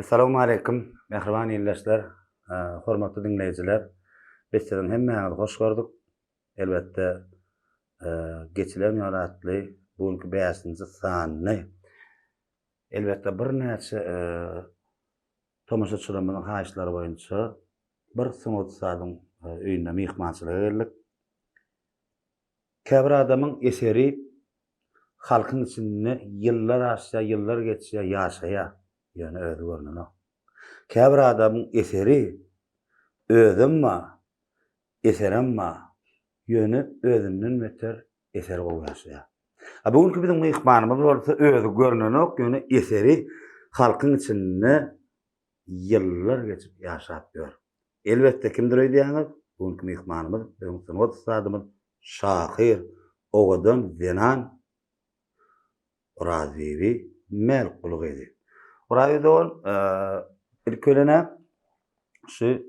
Assalamu alaykum, mehriban ýerleşler, hormatly dinleýijiler. Biz sizin hemmäňizi hoş gördük. Elbetde, geçilen ýaratly bugünkü bäşinji sanyny elbetde bir näçe tomaşaçylarymyň haýyşlary boýunça bir sunut sadyň öýünde mihmançylyk edildik. Käbir adamyň eseri halkyň içinde ýyllar aşsa, ýyllar geçse ýaşaýa. Yani öyle görünüyor. Käbir adamın eseri özümma, eserimma, yönü özünden beter eser goýaşýar. Bugünkü bizim mihmanymyz bolsa özü görünenok, yönü eseri halkyň içinde ýyllar geçip ýaşap ýör. Elbetde kimdir öýdýäňiz? Bugünkü mihmanymyz, bizim sunut sadymyz Şahyr Ogadan Zenan Oraziýewi Melkulyk edi. Oraýdan ilkelene şu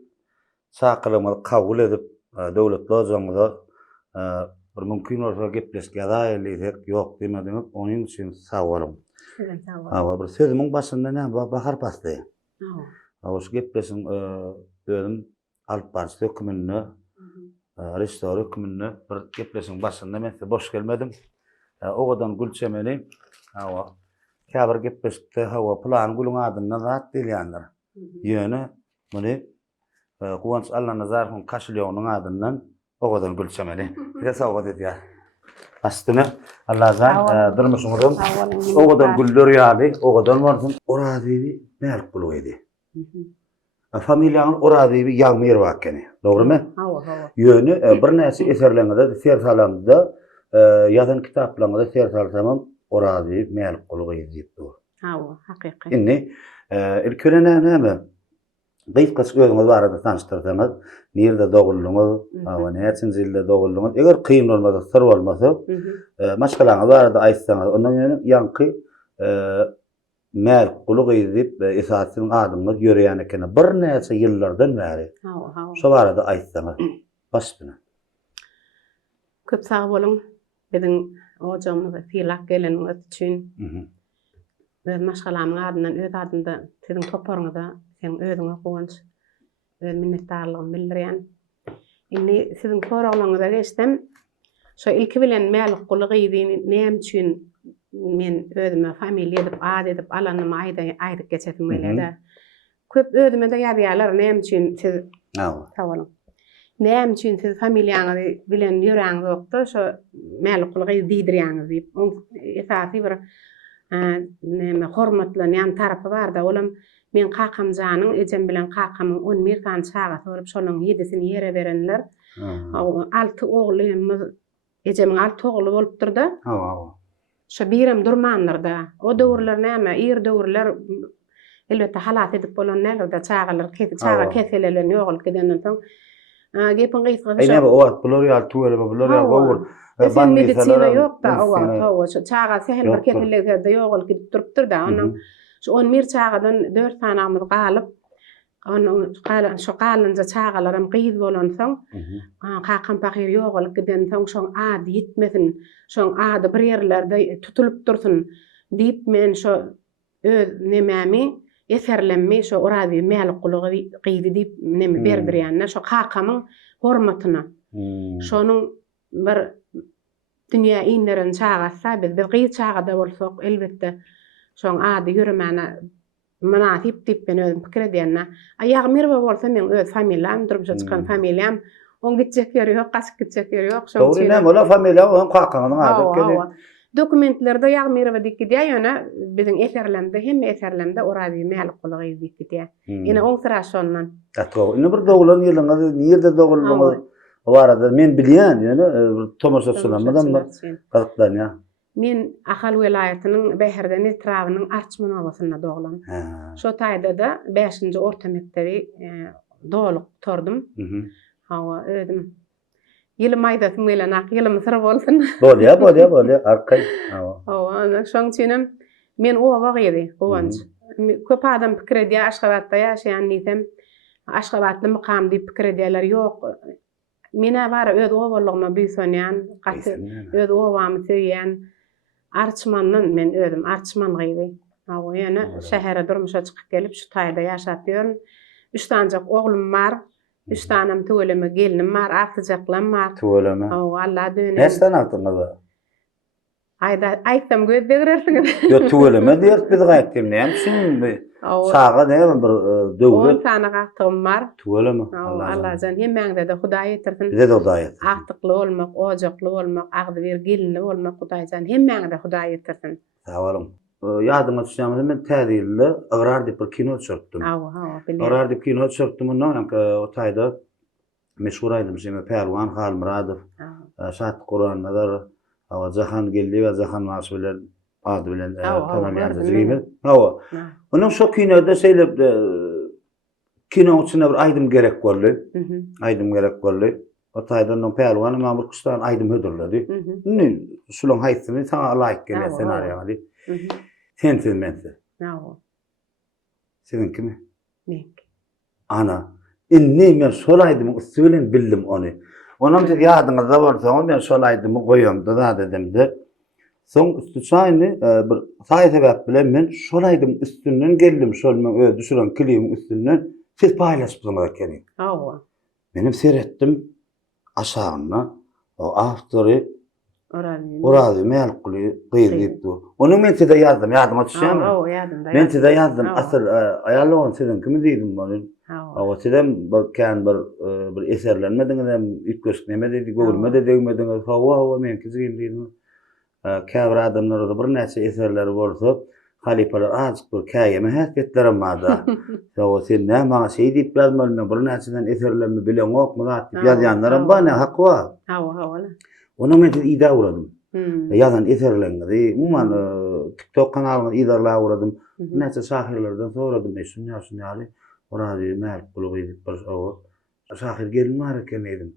çakylmaly kabul edip döwletli ojamyza bir mümkin bolsa gepleşge daýlyk ýok demediňiz, onuň üçin sag bolun. Bir sözümiň başynda näme bahar pasty. Şu gepleşiň özüm alyp barşy hökümini, restoran hökümini bir gepleşiň başynda men boş gelmedim. Ogadan Gülçemeli, käbir gepleşikde hawa plan gulun adyndan zat dilýändir. Ýöne muny Guwanç Allah Nazarowň kaşlygynyň adyndan Ogadan Gülçemeli. Bir sowgat edýär. Aslında Allah'dan durmuşumuzun Ogadan güller ýaly, Ogadan bolsun Oraziýewi Melkulyk edi. Familiýanyň Oraziýewi ýagmyr wakeny. Dogrymy? Ýöne bir näçe eserlerinde ser salamda ýazan kitaplarynda ser salsamam Oraziýewi Melkulyk edi. Hakyky. Indi ilkelene näme? Gysgaç özüňiz barada tanıştyrsaňyz, nerede doguldyňyz, näçinji ýylda doguldyňyz, eger kyn bolmasa, syr bolmasa, maşgalaňyz barada aýtsaňyz, ondan ýanky Melkulyk edip esasyň adyňyz ýöreýän eken bir näçe ýyllardan bäri. Şo barada aýtsaňyz. Başdyna. Köp sag bolun. Biziň ojamyza filak geleniňiz üçin. Öz maşgalamyň adyndan, öz adynda siziň toparyňyza sen özüňe gowanç, öz minnetdarlygymy bildirýän. Indi siziň soraglaryňyza geçdim. Şo ilki bilen Melkulyk edini näme üçin men özüme familiýa edip, ad edip alanymy aýdyp geçedim belede. Köp özüme de ýazýarlar näme üçin siz sawalym. Näme üçin siz familiýaňyzy bilen ýöreňiz ýokda, şo Melkulyk diýdirýäňiz diýip, esasy bir näme hormatly näme tarapy bar da, olam men kakamjanyň ejem bilen kakamyň 11 tane çagasy bolup, şonuň 7sini ýere berenler. 6 oglymyz, ejemiň 6 ogly bolupdyr da. Şo birim durmandyr da. O döwürler näme, ir döwürler elbetde halat edip bolanlar da çagalar, çaga keselelen ýogulyp gedenden soň gepin gysgaça. Näme o wagt bular ýaly tuwele bular ýaly gowur. Ben medisina ýok da, o çaga sehel bir keselekde ýogulyp gidip durupdyr da. Onuň şu 11 çagadan 4 tanamyz galyp, onuň şu galynja çagalarym gyz bolan soň, kakam pakyr ýogulyp giden soň şoň ady ýitmesin, şoň ady bir ýerlerde tutulup dursun diýip men şo öz nemämi eserlenmi şo Oraziýewi Melkulyk gyzy diýip neme berdirýänler, şo kakamyň hormatyna. Şonuň bir dünýä inlerin çagasy, biz gyz çagada bolsak elbetde şoň ady ýüremene manatyp diýip ben özüm pikir edýänler. Ýagmyr bolsa men öz familiýam, durup çykan familiýam, on gitjek ýeri ýok, gaçyp gitjek ýeri ýok. Dogry näme bola familiýa hem kakanyň ady keli. Dokumentlerde ýagmyr dikidýär, ýöne biziň eserlemde hem eserlemde Oraziýewi Melkulyk dikidýär. Ene oň sıra şondan. Ine bir doglan ýylyňyz nerede doguldyňyz barada men bilýän, ýöne tomaşaçylarymdan gazykdan ýa. Men Ahal welaýatynyň Behirden etrawynyň Arçman obasyna doglan. Şo taýda da 5-nji orta mektebi dolyk tordum. Hawa ödüm. Ýylym aýdasym bilen ak ýylym syr bolsun. Bolýar, arkay. Hawa, şoň üçin men o wagt edi, gowanç. Köp adam pikir edýär, Aşgabatda ýaşaýan diýsem, Aşgabatly mykam diýip pikir edýärler. Ýok, mene bara öz owalygyma büýsenýän, gaty öz owamy söýýän Arçmandan men özüm Arçman gyzy. Hawa ýene şähere durmuşa çykyp gelip şu taýda ýaşap ýörün. 3 tanjak oglum bar, 3 tanem töweleme gelinim bar, artyjaklam bar. Töweleme. Hawa Allah döne. Nästan artyňyz? Ayda aýtsam gözde girersiňiz. Yo töweleme diýip biz gaýtdym. Näme şuň? Sağa näme bir döwlet 10 tane gaqtygym bar. töweleme. Allah jan hemmeňde de Hudaý ýetirsin. Bize de Hudaý ýetirsin. Aqtykly bolmak, ojakly bolmak, agdy bir gelinli bolmak Hudaý jan hemmeňde Hudaý ýetirsin. Sağ olun. Ýadyma düşýärmi men täzirli Agrar diýip bir kino çöktüm. Hawa bilýär. Agrar diýip kino çöktüm ondan o taýda meşhur aýdym şeýle Perwan Halmuradow. Şat Qur'an nazar Hawa Jahan geldi we Jahan maş bilen ady bilen tanalýan. Hawa. Onuň şo kinoda şeýle kino üçin bir aýdym gerek boldy. Aýdym gerek boldy. O taýda onuň Perwan Mamur Kuştan aýdym hödürledi. Şulaň haýsyny saňa laýyk gelen senariýa diýip. Sensiz mensiz. Hawa. Seninki mi? Menki. Ana. Inni men şol aýdym üstülen bildim onu. Onam dedi ýadyňyzda bolsa men şol aýdymy goýýam da dedimdi. Soň üstü çaýny bir saý sebäp bilen men şol aýdym üstünden geldim şol men öz düşüren kliğim üstünden siz paýlaşypsyňyz ekeni. Hawa. Menim seretdim aşagyna o awtory Orazi melkuli gıyrıptı. Onu men size yazdım. Yadıma düşüyor mu? Hawa ýadymda. Men size yazdım. Asıl ayarlawan sizin kimi diýdim bunu? Hawa sizem bir eserlenmediňiz hem üýtgeşnemedi, görmedi degmediňiz. Hawa men kizim diýdim. Käbir adamlar da bir näçe eserleri bolsa, halipalar azık bir käýeme häsiýetlerim barda. Hawa sen näme şeý diýip ýazmaly men bir näçeden eserlerimi bilen okmy diýip ýazýanlaram bar, ne hak bar? Hawa. Onu men ida uradım. Yazan eserlerleri, umuman TikTok kanalyna idarla uradım. Näçe şahirlerden soradım, şunu ýaly. Orazi melkuli diýip bir o şahir gelinmar eken edim.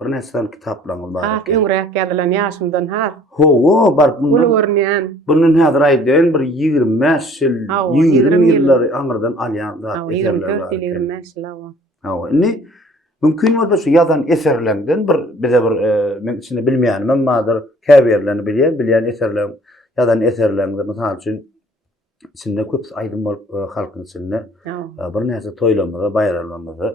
Bir näçe kitaplar bar. Öňrek ýadylan ýaşymdan har. Ho, bar Ulu görnýän. Bunun häzir aýdyn bir 25 ýyl, 20 ýyllar aňyrdan alýan zat eserler bar. 24-25 ýyl hawa. Hawa, inni mümkin bolsa şu yazan eserlerden bize bir men içinde bilmeýänim emmadyr käbirlerini bilýän eserler yazan eserlerinde mysal üçin içinde köp aýdym bolup halkyň içinde bir näçe toýlamada, bayramlarda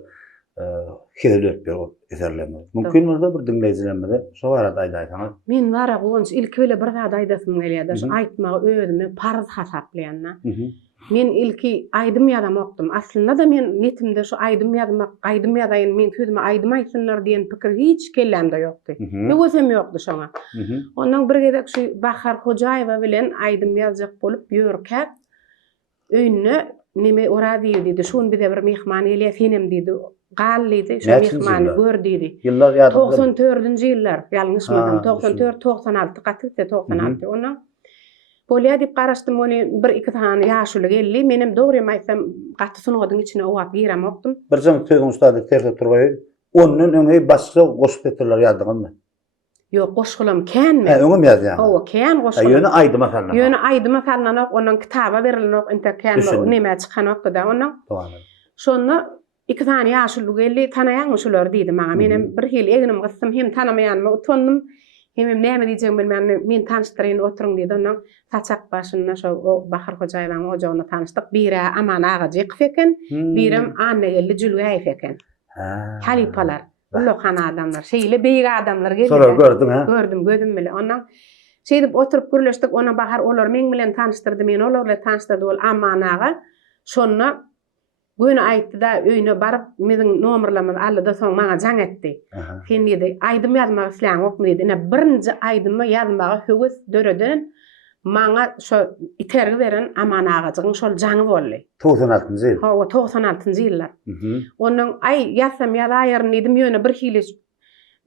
hizmet bir eserlerler. Mümkin bolsa bir dinleýijilerimize şo barada aýdaýsaňyz. Men wara goňç ilki bile bir zat aýdasym gelýär. Şu aýtmagy özüme parz hasaplaýanna. Men ilki aýdym ýazam okdum. Aslynda da men netimde şu aýdym ýazaýyn, men sözüme aýdym aýtsynlar diýen pikir hiç kellemde ýokdy. Ýöwesem ýokdy şoňa. Ondan bir gezek şu Bahar Hojaýewa bilen aýdym ýazjak bolup ýörkäp öýüne neme orazi diýdi. Şonu bize bir mehman elýär senem diýdi. Gallydy, şu mehmany gördüýdi. Ýyllar ýadyda. 94-nji ýyllar, ýalňyşmysam 94-96 gatykda 96. Ondan bolýa diýip garaşdym, ony 1-2 tane ýaşuly geldi. Menem dogry aýtsam gaty sunugyň içine owap girem okdum. Bir jam sözüň ustady terse turgaý. Onun öňe başga goşup etirler ýadygyny. Ýok, goşgulam känmi? Öňe ýazýan. Hawa, kän goşgulam. Ýöne aýdyma salnan. Ýöne aýdyma salnan ok, onuň kitaba berilen ok, inte kän näme çykan ok da onuň. Şonu 2 tane ýaşuly geldi, tanaýan şular diýdi maňa. Menem bir hil egnim gysdym, hem tanamaýanmy utandym. Hem näme diýjek bilmän, men tanıştyryn oturuň diýdi onuň. Saçak başyna şo Bahar Hojaýewaň ojagyna tanışdyk. Biri aman agagy eken, birim anne geldi jülgäýif eken. Halipalar, ulokan adamlar, şeýle beýik adamlar geldi. Şolar gördüm ha. Gördüm, gözüm bilen. Ondan şey diýip oturup gürleşdik, ona Bahar olar men bilen tanıştyrdy, men olar bilen tanıştyrdy, ol aman aga. Şonna Güni aýtdy da öýüne baryp meniň nomerlerimi aldy, soň maňa jaň etdi. Sen diýdi, aýdym ýazmagy isläň okmy diýdi. Birinji aýdymy ýazmagy höwes döreden maňa şo itergi beren aman agagyň şol jaňy boldy. 96-njy ýyl. Hawa 96-njy ýyllar. Onuň aý ýazsam ýazaýaryn diýdim, ýöne bir hili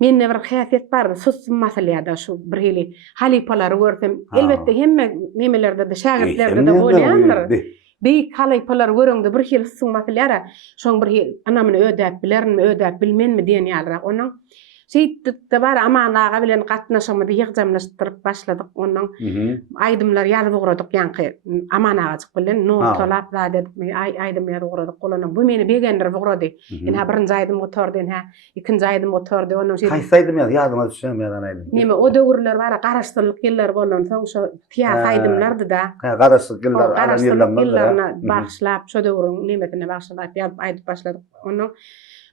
menne bir häsiýet bardy, susmasalýada şu bir hili halipalary görsem, elbetde hemme nemelerde de şagirdlerde de bolýandyr. Beýik halaýpalar görüňde bir hil suňmasalara, şoň bir hil anamyny ödäp bilerini, ödäp bilmenmi diýen ýalyrak. Onuň Şeýtlikde bar amanaga bilen gatnaşymy ýygjamlaşdyryp başladyk. Ondan aýdymlar ýazyp uguradyk ýanky amanaga çyk bilen notalap da dedik. Aýdym ýazyp uguradyk. Golanyň bu meni begendir ugurady. Ene birinji aýdym oturdy, ene ikinji aýdym oturdy. Ondan Haýsaýdym ýadyma düşýän ýadan aýdym. Neme o döwürler bar, garaşdyrlyk ýyllar bolan soň şo tiýat aýdymlardy da. Garaşdyk ýyllar alan ýyllarna bagşlap, şo döwürüň nimetine bagşlap aýdyp başladyk. Ondan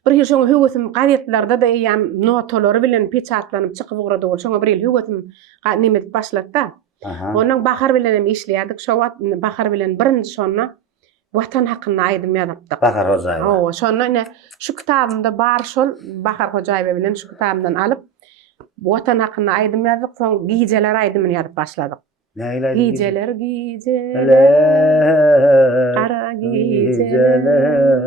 bir ýyl şoňa höwüsüm gazetlarda da ýam notalary bilen peçatlanyp çykyp ugurady. Şoňa bir ýyl höwüsüm nimet başlady da. Ondan Bahar bilen hem işleýärdik. Şo wagt Bahar bilen birinji şonna Watan hakyna aýdym ýazypdyk. Bahar Hojaýewa. O, şonna ine şu kitabymda bar şol Bahar Hojaýewa bilen şu kitabymdan alyp Watan hakyna aýdym ýazyp, soň gijeler aýdymyny ýazyp başladyk. Näýle? Gijeler, Kara gijeler.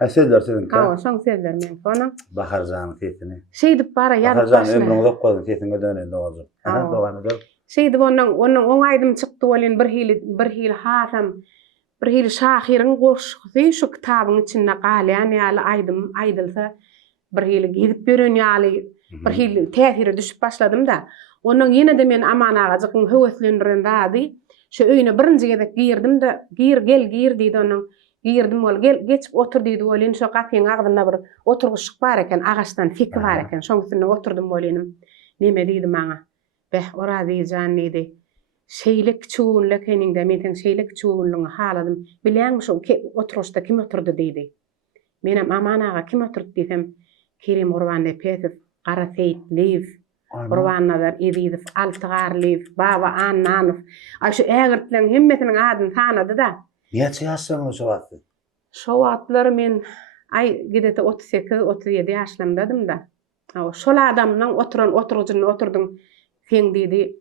Haýsyllar senin ka? Ha, şoň sözler men. Ondan Bahar janyň sesini. şeýdip bara ýazyp Bahar janyň başladyk. ömrüňi dopgoýdun, sesine dönen dogajak. Doganydy. Şeýdip ondan oň aýdym çykdy bolen bir hil hasam bir hil şahyryň goşgy şu kitabyň içinde galýan ýaly aýdylsa bir hil gidip beren ýaly bir hil täsiri düşüp başladym da. Ondan ýene de men amanaga jykyň höweslendiren rady. Şu öýüne birinji gezek girdim da gir diýdi onuň. Girdim ol geçip otur diýdi bolen şu gapyň agdynda bir oturguşyk bar eken, agaçdan fiki bar eken. Şoň üstüne oturdum bolenim. Neme diýdi maňa? Beh, ora diýjan neydi? Şeýlik çuğunluk eninde men teň şeýlik çuğunlugy haladym. Bilen şu oturuşda kim oturdy diýdi. Menem amanaga kim oturdy diýsem, Kerim Urbanly Pesip, Gara Seýitliýew, Urbanlar Iridiv, Altygarliýew, Baba Annanow. Ay şu ägirtleň hemmetiniň adyny tanady da. Näçe ýaşaň şo wagtda? Şo wagtlar men gidete 38-37 ýaşlarymdadym da. Şol adamlaň oturjyny oturdum. Sen diýdi,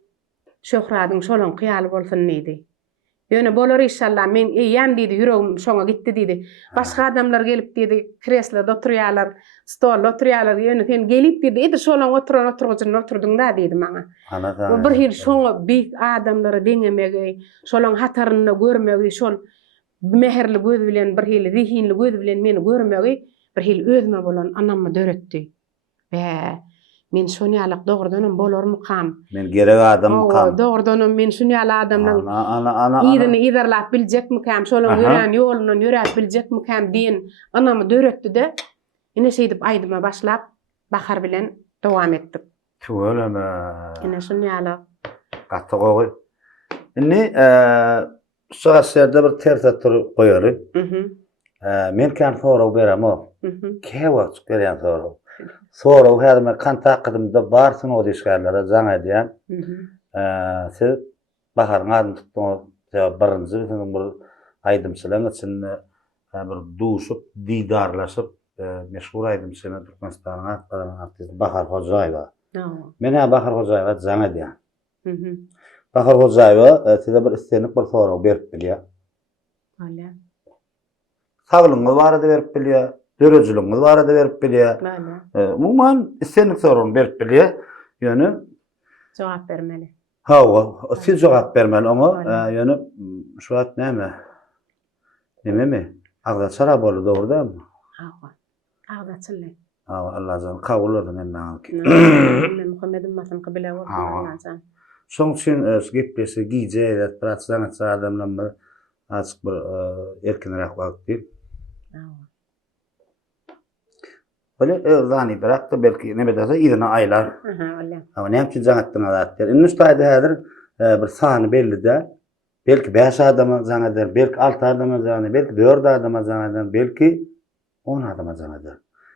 şöhradyň şolaň kyýaly bolsun diýdi. Ýöne bolar inşallah men ýam diýdi, ýüregim şoňa gitdi diýdi. Başga adamlar gelip diýdi, kresloda oturýarlar, stolda oturýarlar, ýöne sen gelip diýdi, "Edi şolaň oturjyny oturdyň da" diýdi maňa. Bu bir hil şoňa büyük adamlara deňemegi, şolaň hataryny görmegi, şol meherli göz bilen bir hil zihinli göz bilen meni görmegi, bir hil özüme bolan anamma döretdi. Men şonu ýalyk dogrudanam bolarmykam? Men gerek adam kam. Dogrudanam men şonu ýaly adamlaň ýerini ýerlap biljekmikam, şolaň ýören ýolundan ýörät biljekmikam diýen anamy döretdi-de. Ine şeýdip aýdyma başlap Bahar bilen dowam etdik. Şolama. Ine şonu ýaly Gatty gowy. Indi şu aserde bir tersatur goýary. Men kan sorag berem o. Kewa çykýan sorag. Sonra o her kan takdymda barsyn o dişgärlere jaň edýän. Siz Baharyň adyny tutdyňyz. Birinji bir aýdymçylygyň içinde bir duşup, diýdarlaşyp, meşhur aýdymçylygyň Türkmenistanyň artisti Bahar Hojaýewa. Mene Bahar Hojaýewa jaň edýän. Bahar Hojaýewa size bir istenik bir sorag berip bilýär. Hala. Saglygyňyz barada berip bilýär. Dörejiliňiz barada berip bilýär. Umman istenik soruny berip bilýär. Ýöne jogap bermeli. Siz jogap bermeli ama ýöne şu wagt näme? Nememi? Agda çara bolu dogurdamy? Agda çyly. Allah jan kabul etsin emmäňki. Men Muhammedim masan kabila bolsun. Şoň üçin gepleşe gijeýet, praçlanyk adamlar açyk bir erkinrek wagt diýip. Böyle zani bıraktı belki ne bedelse idine aylar. Öyle. Ama ne yapayım zanettin adatlar. İnnüstaydı hadir bir sahne belli de. Belki 5 adama zaneder, belki 6 adama zaneder, belki 4 adama zaneder, belki 10 adama zaneder.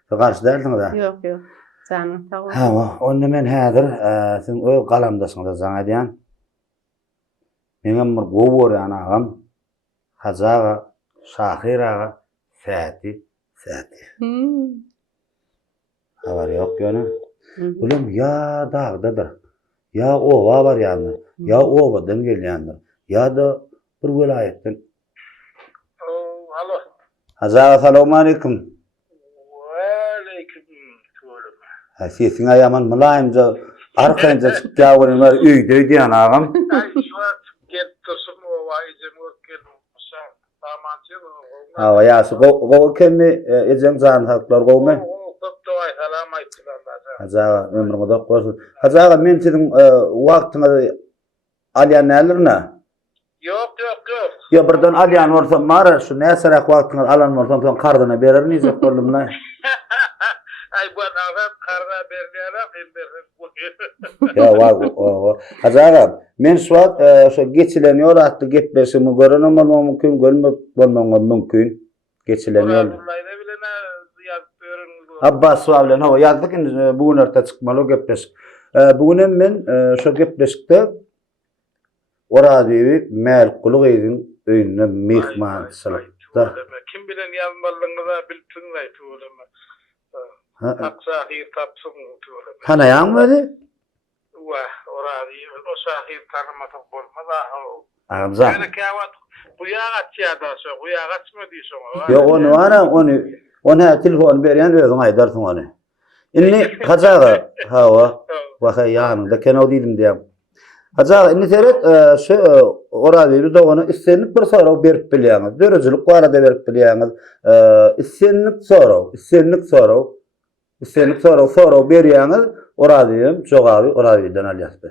Karşı derdin da. Yok. Zanım sağ ol. Onda men hadir sen o galamdasyň da zanedýän. Meňem bir gowur anagam Hazaga, Şahiraga, Fäti. Habar yok ýöne. Ulam ya dağdadır. Ya ova var ýandy. Ya owadan gelýändir. Ya da bir welaýetden. Alo. Hazaga assalamu alaykum. Waalaikum salam. Sesiňe ýaman mulaýymja arkança çykýawyň bar öýde diýen agam. Ýa-şy gowy kemmi ejem zan haklar gowmy? Hazaga ömrüňe dok bolsun. Hazaga men sizin wagtyňyzy alýan nälerine? Yok. Ya birden alýan bolsam mara şu näserak wagtyňyzy alan bolsam soň kardyna berer nizek boldumna. Ay bu adam karda berdiler, ben berdim. Ya wa. Hazaga men şu wagt şu geçilen ýol atly gepleşimi görenem mümkin, görmem mümkin. Geçilen ýol. Vallahi ne bilene yazıp görün. Abbas bilen hawa ýazdyk bugün erta çykmaly gepleş. Bugün men şu gepleşikde Oradyby mäl guluq edin öýüne mehman salapda. Kim bilen yazmalygyňyza bildiňler tuğulama. Aksahir tapsın tuğulama. Tanaýanmady? Oradyby o sahir tanımadyk bolmaz aha. Amza. Yani kawat guyağa atýada şo, guyağa atmady şo. Yo onu telefon berýän özüň aýdarsyň ony. Inni hajaga hawa wa ýanynda kenau diýdim diýem. Hajaga inni seret şu Oradyby dogany islenip bir sorag berip bilýäňiz. Dörejilik barada berip bilýäňiz. Islenip sorag berýäňiz. Oradybym jogaby Oradybydan alýasdy.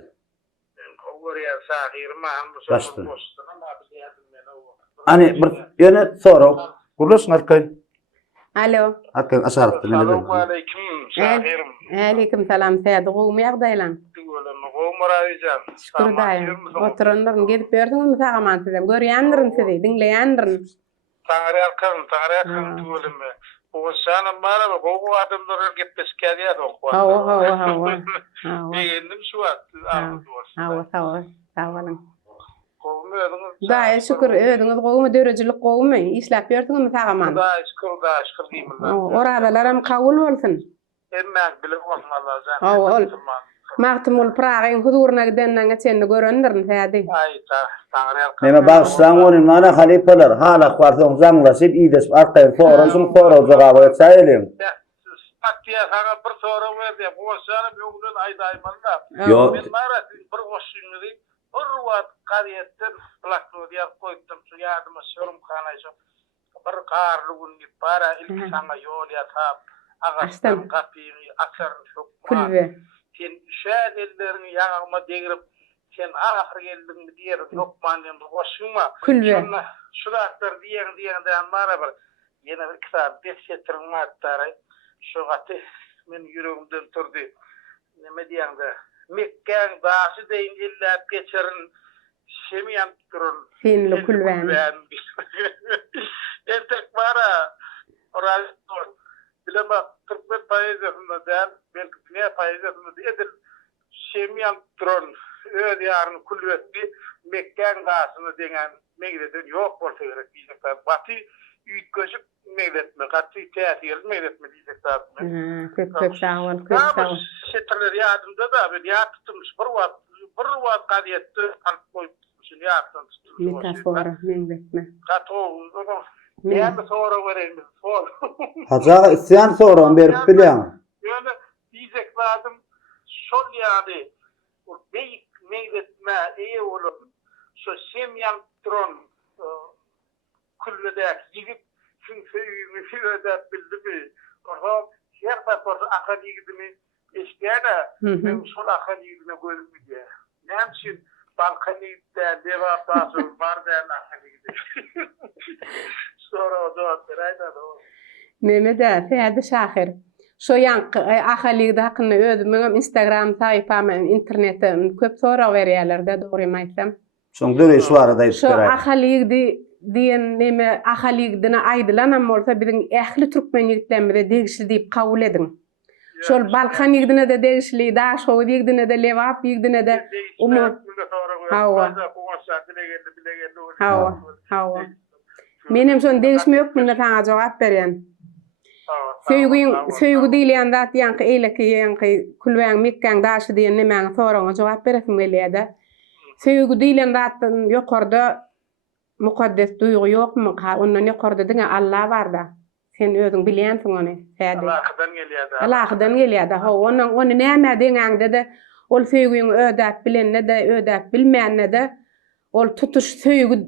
Oraya sahir maham bu Baştın. postuna ma bilýärdim men o. Ani bir ýöne sorag. Gurulşyň arkay. Alo. Arkay aşarykdy meni. Assalamu alaykum sahirim. Alaykum salam. Säde gowy ýagdaýlan. Tuğulama gomaraýjan. Şükür daýym. Oturandyryn gedip berdiňmi saga mantyzam? Görýändirin sizi, dinleýändirin. Taňryarkan tuğulama. Bu sana mara bu adamlar gepleşýär ok. Hawa. Beğendim şu at. Hawa. Sağ olun. Kovmuyordunuz. Da şükür ödüňiz gowmy dörejilik gowmy işläp berdiňmi saga man? Da şükür diýmem. Oradalarym kabul bolsun. Emmek bile olmalı zaten. Ol. Magtymul Pragyň huzuruna gidenden geçenni görendirin sädi. Ay taňryarkan. Meme bagşlaň ony mana halipalar hala quartoň zaňlaşyp iýdesip arkaý soraşyň jogaby etsäýelim. Aktiya sana bir soru verdi. Bu sana bugün aýdaýmanda. Yo. Men mara bir goşuňyzy bir wagt garyetden plaknodia koýdum. Şu ýadyma sorum kanaýşy. Bir garly gün para ilk sana ýol ýatap. Agastan gapyny aksaryň şok. Kulbe. Sen şäd ellerini ýağma degirip sen ahir geldiňmi diýer nokman diýen goşuma. Kulbe. Şuratlar diýen mara bir ýene bir kitap beşetiriň matary. Şu gaty men ýüregimden turdy. Neme diýende? Mekkeň başy deýin ellep geçerin şemiýan turun. Finli kulben. Entek bara oral bilema 45% der belki ne %50 edil şemiýan turun. Öýde ýaryn kulbetdi Mekkeň başyny deňen meňdeden ýok bolsa gerek diýjekler. Baty üýtgeşip meýletme, gaty täsir meýletme diýjekler. Köp sağ ol. Şeterler ýadymda da bir ýatymyş bir wagt gadyetdi alyp goýup şunu ýatdym. Metafora meňletme. Gato, ýa-da sonra berelmi. Hajaga isyan soragy berip bilýän. Ýöne diýjeklerim şol ýady. O beýik meýletme eýe bolup şu şemýan tron kullada yigit şüňsüýümi ödäp bildimi. Orada her tapar akadigidimi eşgäde men şol akadigidine görüp bilýär. Näçin balkanida dewap basy barda akadigide. Sonra o jogap berýär o. Neme de säde şahir. Şo ýanky ahaligide hakyny özümiň Instagram saýpamy internetde köp sorak berýärler-de dogry aýtsam. Şoň döreş barada Şo ahaligide diýen neme ahaligidine aýdylan bolsa biziň ähli türkmen ýigitlerimize degişli diýip kabul edin. Şol Balkan ýigidine de degişli, Daşow ýigidine de Lewap ýigidine de Hawa. Menem şon degişme ýok, bunda taňa jogap berýän. Söýgü diýilýän zat ýanky eýleki ýanky kulbäň Mekkeň daşy diýen nemäň soragyna jogap beresim gelýär-de. Söýgü diýilýän zatdan ýokarda mukaddes duýgu ýokmy? Ondan ýokarda diňe Allah bar-da. Sen özüň bilýänsiň ony. Allahdan gelýär-de. Ony näme diýeňde de ol söýgüň ödäp bilenne de ödäp bilmänne de ol tutuş söýgüge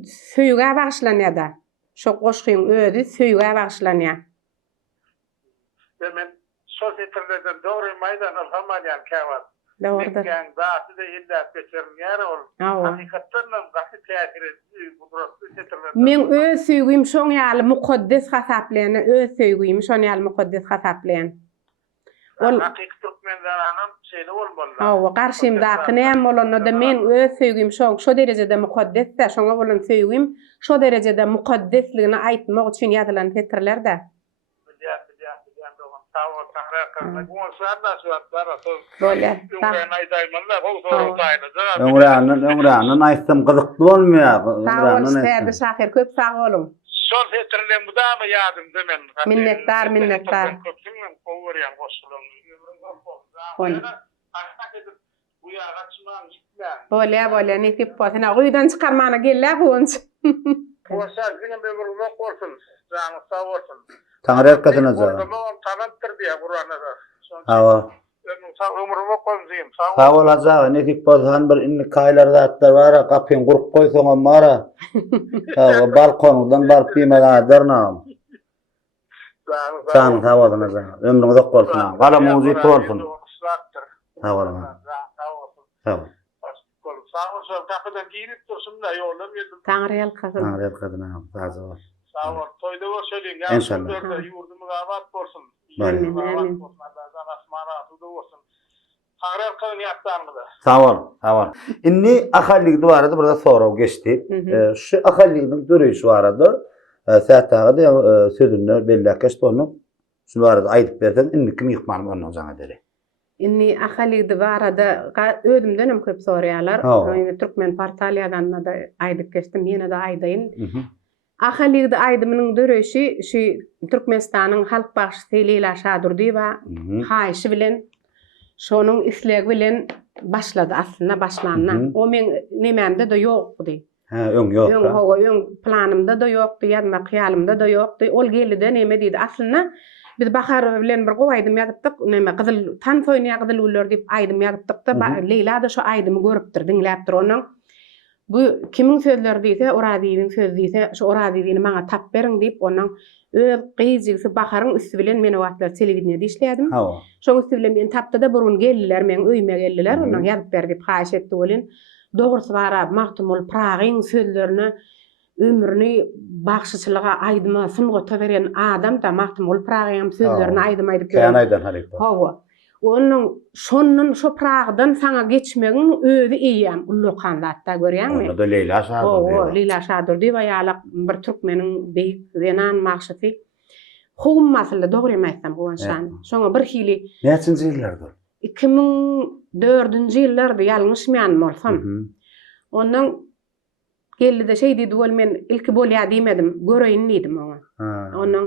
şol setirlerden doğru maydan alhamayan käwat. Doğrudur. Mekken zatı da illa geçerin ýere ol. Awa. Hakykatdan da gahy täsir etdi bu durusy setirlerden. Men öz söýgüm şoň ýaly mukaddes hasapleýän, öz söýgüm şoň ýaly mukaddes hasapleýän. Ol Hakik Türkmenleriň şeýle bolmaly. awa garşymdaky näme bolanda da men öz söýgüm şo derejede mukaddesde, şoňa bolan söýgüm şo derejede mukaddesligini aýtmak üçin ýazylan tetirler de. Böyle. Öňräňden aýtsam gyzykly bolmaýar. Sağ ol, Serde Şahir, köp sağ olun. Şol setirlen bu da mı ýadymda men? Minnettar. Bu ýaga çyman gitmän. Böyle, netip bolsa, güýden çykarmana gelläp onç. Bolsa güne ömrüňe bolsun. Jany sag bolsun. Taňra erketine za. Tanapdyr diýe Qur'anda da. Awa. Ömrüňe bolsun. Sağ ol aza, netip bolsan bir inni kaýlarda atlar bara, gapyň gurup goýsaňam mara. Awa, balkondan baryp ýemeden dernam. Sağ ol aza. Ömrüňiz bolsun. Galamyňyz ýyty bolsun. Sağ ol. Sağ ol. Sağ ol, kapıdan girip dursun da yolda verdim. Taňra ýalkasyň. Taňra erketine razı ol. Sağ ol, toyda o söyleyin. İnşallah. Yurdumuz abat bolsun. Amin. Allah'dan asmana atuda olsun. Taňra erketine ýapdanmyda. Sağ ol. Inni ahallik barada burada sorag geçdi. Şu ahallikden dörüş barada saataga sözünü belläkeş onu. Şu barada aýdyp bersen inni kim ýykmany onu jaňa deri. Inni ahalygdy barada ödümden hem köp soraýarlar. Ýa Türkmen portaliýadan da aýdyp geçdim, ýene de aýdayyn. Ahalygdy aýdymynyň döreşi şu Türkmenistanyň halk başçysy Leyla Şadurdiýewa haýşy bilen şonuň islegi bilen başlady aslında başlanma. O men nemämde de ýokdy. Öň ýok. Öň planymda da ýokdy, ýa-da hyýalymda da ýokdy. Ol geldi näme diýdi aslında biz Bahar bilen bir gowaýdym ýadypdyk, näme gyzyl tan soýnaýa gyzyl uller diýip aýdym ýadypdyk da Leyla da şu aýdymy görüpdir, diňläpdir onuň. Bu kimiň sözleri diýse, Oradiýewiň sözü diýse, şu Oradiýewiň maňa tap beriň diýip onuň öz gyýjygy Baharyň üstü bilen meni wagtlar telewizionyada işlädim. Şoň üstü bilen men tapda da burun geldiler, men öýme geldiler, onuň ýazyp ber diýip haýyş etdi bolen. Dogrusu bara Mahtumul Pragyň sözlerini ömrüni bagşyçylyga aýdyma symgata beren adam da Mahtumul Pragyň sözlerini aýdyp Kanaýdan halyk. Hawa. Onuň şonun şu Pragdan saňa geçmegiň özü eýem ullukan zatda görýärmi? Onu da Leyla Şadurdiýewa. Leyla Şadurdiýewa ýaly bir türkmeniň beýik zenan maksady. Howum masaly dogry emasam bu şan. Şoňa bir hili. Näçinji ýyllarda? 2004-nji ýyllarda ýalňyşmaýan bolsam. Onuň geldi de şey diýdi, men ilki bolýa diýmedim, göreýin diýdim oňa. Onuň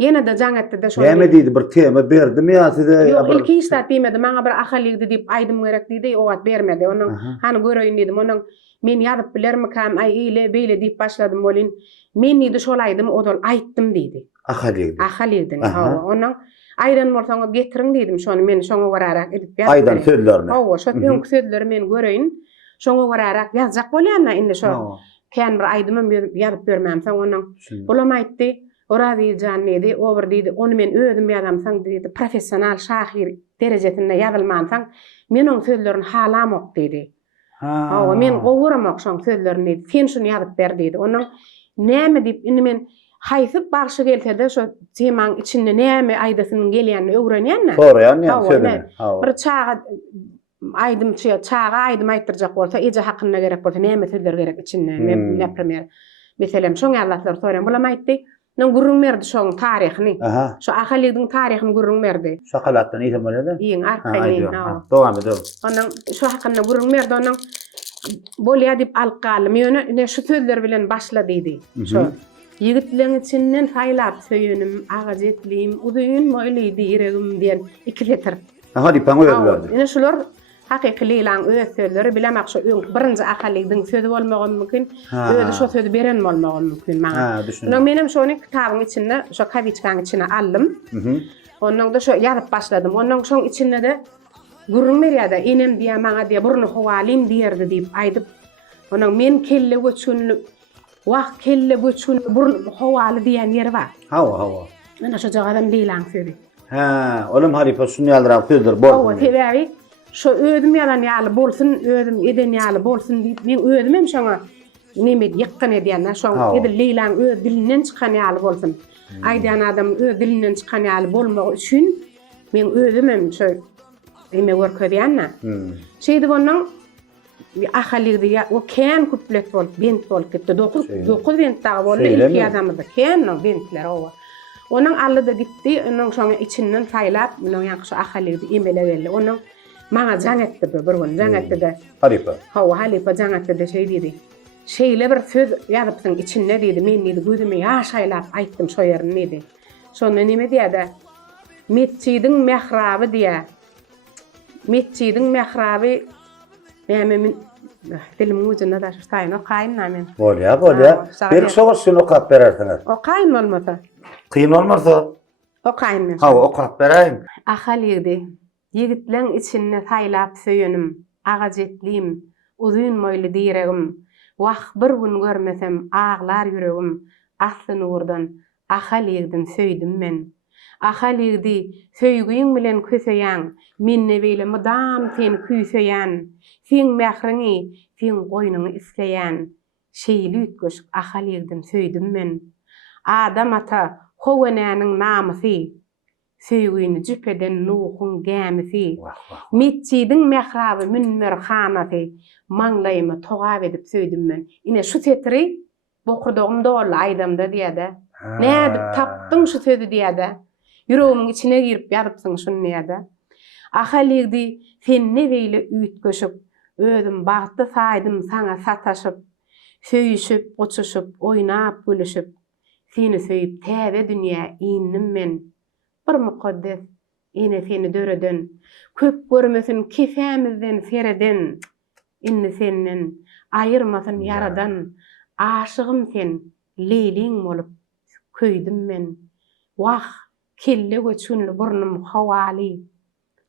ýene de jaňatda da şo. Näme diýdi, bir tema berdimi ýa size? Ýok, ilki işler diýmedi, maňa bir ahalygdy diýip aýdym gerek diýdi, o wagt bermedi. Onuň hany göreýin diýdim, onuň men ýazyp bilermi kam, ay ile beýle diýip başladym bolin. Men diýdi şol aýdym, odol aýtdym diýdi. Ahalygdy. Onuň aýdan bolsaňyz getirin diýdim şonu, men şoňa gararak edip ýazyp. Aýdan sözlerini. Hawa, şo öňkü sözleri men göreýin. Şoňa gararak ýazjak bolýarna indi şo. Kän bir aýdymy ýazyp bermämsäň onuň. Bulam aýtdy, Oradiýe jan nedi, o bir diýdi, onu men özüm ýazamsaň diýdi, professional şahyr derejesinde ýazylmansaň, men oň sözlerini halamok diýdi. Hawa, men gowuramok şoň sözlerini, sen şunu ýazyp ber diýdi. Onuň näme diýip indi men haýsyp bagşy gelse-de şo temaň içinde näme aýdasynyň gelýänini öwrenýärmi? Soraýan ýa sözüni. Bir çağa aýdym aýtdyrjak bolsa, eje hakyna gerek bolsa, näme sözler gerek içinde, näme meselem şoň ýalatlar soraýan. Bulam aýtdy, "Näme gurrun berdi şoň taryhyny?" Şo ahalygdyň taryhyny gurrun berdi. Şakalatdan ýetem bolýar-da? Iň arkaýyn. Dowam edelim. Onuň şo hakyna gurrun berdi, onuň bolýar diýip alqalym. Ýöne şu sözler bilen başla diýdi. Şo Ýigitleň içinden saýlap söýünim, agajetliğim, udyň moýlydy ýüregim diýen iki letr. Hadi paňa öýürlerdi. Ýene şular hakyky Leylaň öz sözleri bilemek şu birinji ahalygdyň sözü bolmagy mümkin, özü şo sözü beren bolmagy mümkin maňa. Onuň menem şonu kitabyň içinde, şo kaviçkaň içine aldym. Onuň da şo ýazyp başladym. Onuň şoň içinde de gurrun berýärdi, enem diýär maňa diýär, burnu howalym diýerdi diýip aýdyp. Onuň men kelle göçünli wagt kelle göçün burun howaly diýen ýeri bar. Hawa. Ana şo jagadan Leylaň sözi. Ha, oğlum halife şunu yaldıram sözdür Owa bol. tebebi şu özüm yalan ýaly bolsun, özüm eden ýaly bolsun diýip men özüm hem şoňa neme ýykkan edýän, şoň Ha. edil Leylan öz dilinden çykan ýaly bolsun. Aýdan adam öz dilinden çykan ýaly bolmagy üçin men özüm hem şo eme görkezýän. Şeýdi bonuň ahalygy o kän kuplet bolup bent bolup gitdi. 9 bent dagy boldy ilki adamda kän no bentler owa. Onun allyda gitdi, onun şoňa içinden saýlap, munyň ýakşy ahalygy emele berdi. Onun maňa jaň etdi bir gün, jaň etdi. Halife. Hawa halife jaň etdi şey diýdi. Şeýle bir söz ýazypdyň içinde diýdi, men diýdi gözüme ýaş aýlap aýtdym şo ýerini diýdi. Şonu nime diýdi? Metçidiň mehraby diýä. Metçidiň mehraby näme dilim ucunda da şaýna kaýyn men. Bolya. Bir soňra şunu okap berersiňiz. O kaýyn bolmasa. Kıyın olmasa. O kaýyn men. Ha, okap bereyim. Ahalydy. Ýigitleň içinde saýlap söýenim, agajetlim, uzun moýly diýeregim. Wah bir gün görmesem ağlar yüregim. Asly nurdan ahalygydan söýdim men. Ahalygy söýgüň bilen köseýän, minne beýle mudam seni küýseýän. Sen mähriňi, sen goýnuňy isleýän. Şeýli ütgeşik ahalygydan söýdim men. Adam ata howenäniň namysy. Söýgüni jüpeden nuhun gämisi. Metçidiň mehraby münmer hanasy. Maňlaýymy togap edip söýdim men. Ine şu tetri bokurdagym dolu aýdamda diýede. Nädip tapdyň şu sözi diýede. Yüregimiň içine girip ýadypsyň şunu diýede. Ahalygy sen ne beýle ütgeşip, özüm bagtly saýdym saňa sataşyp, söýüşüp, goçuşup, oýnap, gülüşüp, seni söýüp täze dünýä innim men. Bir mukaddes ine seni döreden, köp görmesin kefämizden fereden, inni senden aýyrmasyn yaradan, aşygym sen, leýliň bolup köýdim men. Wah, kelle göçünli burnum hawaly,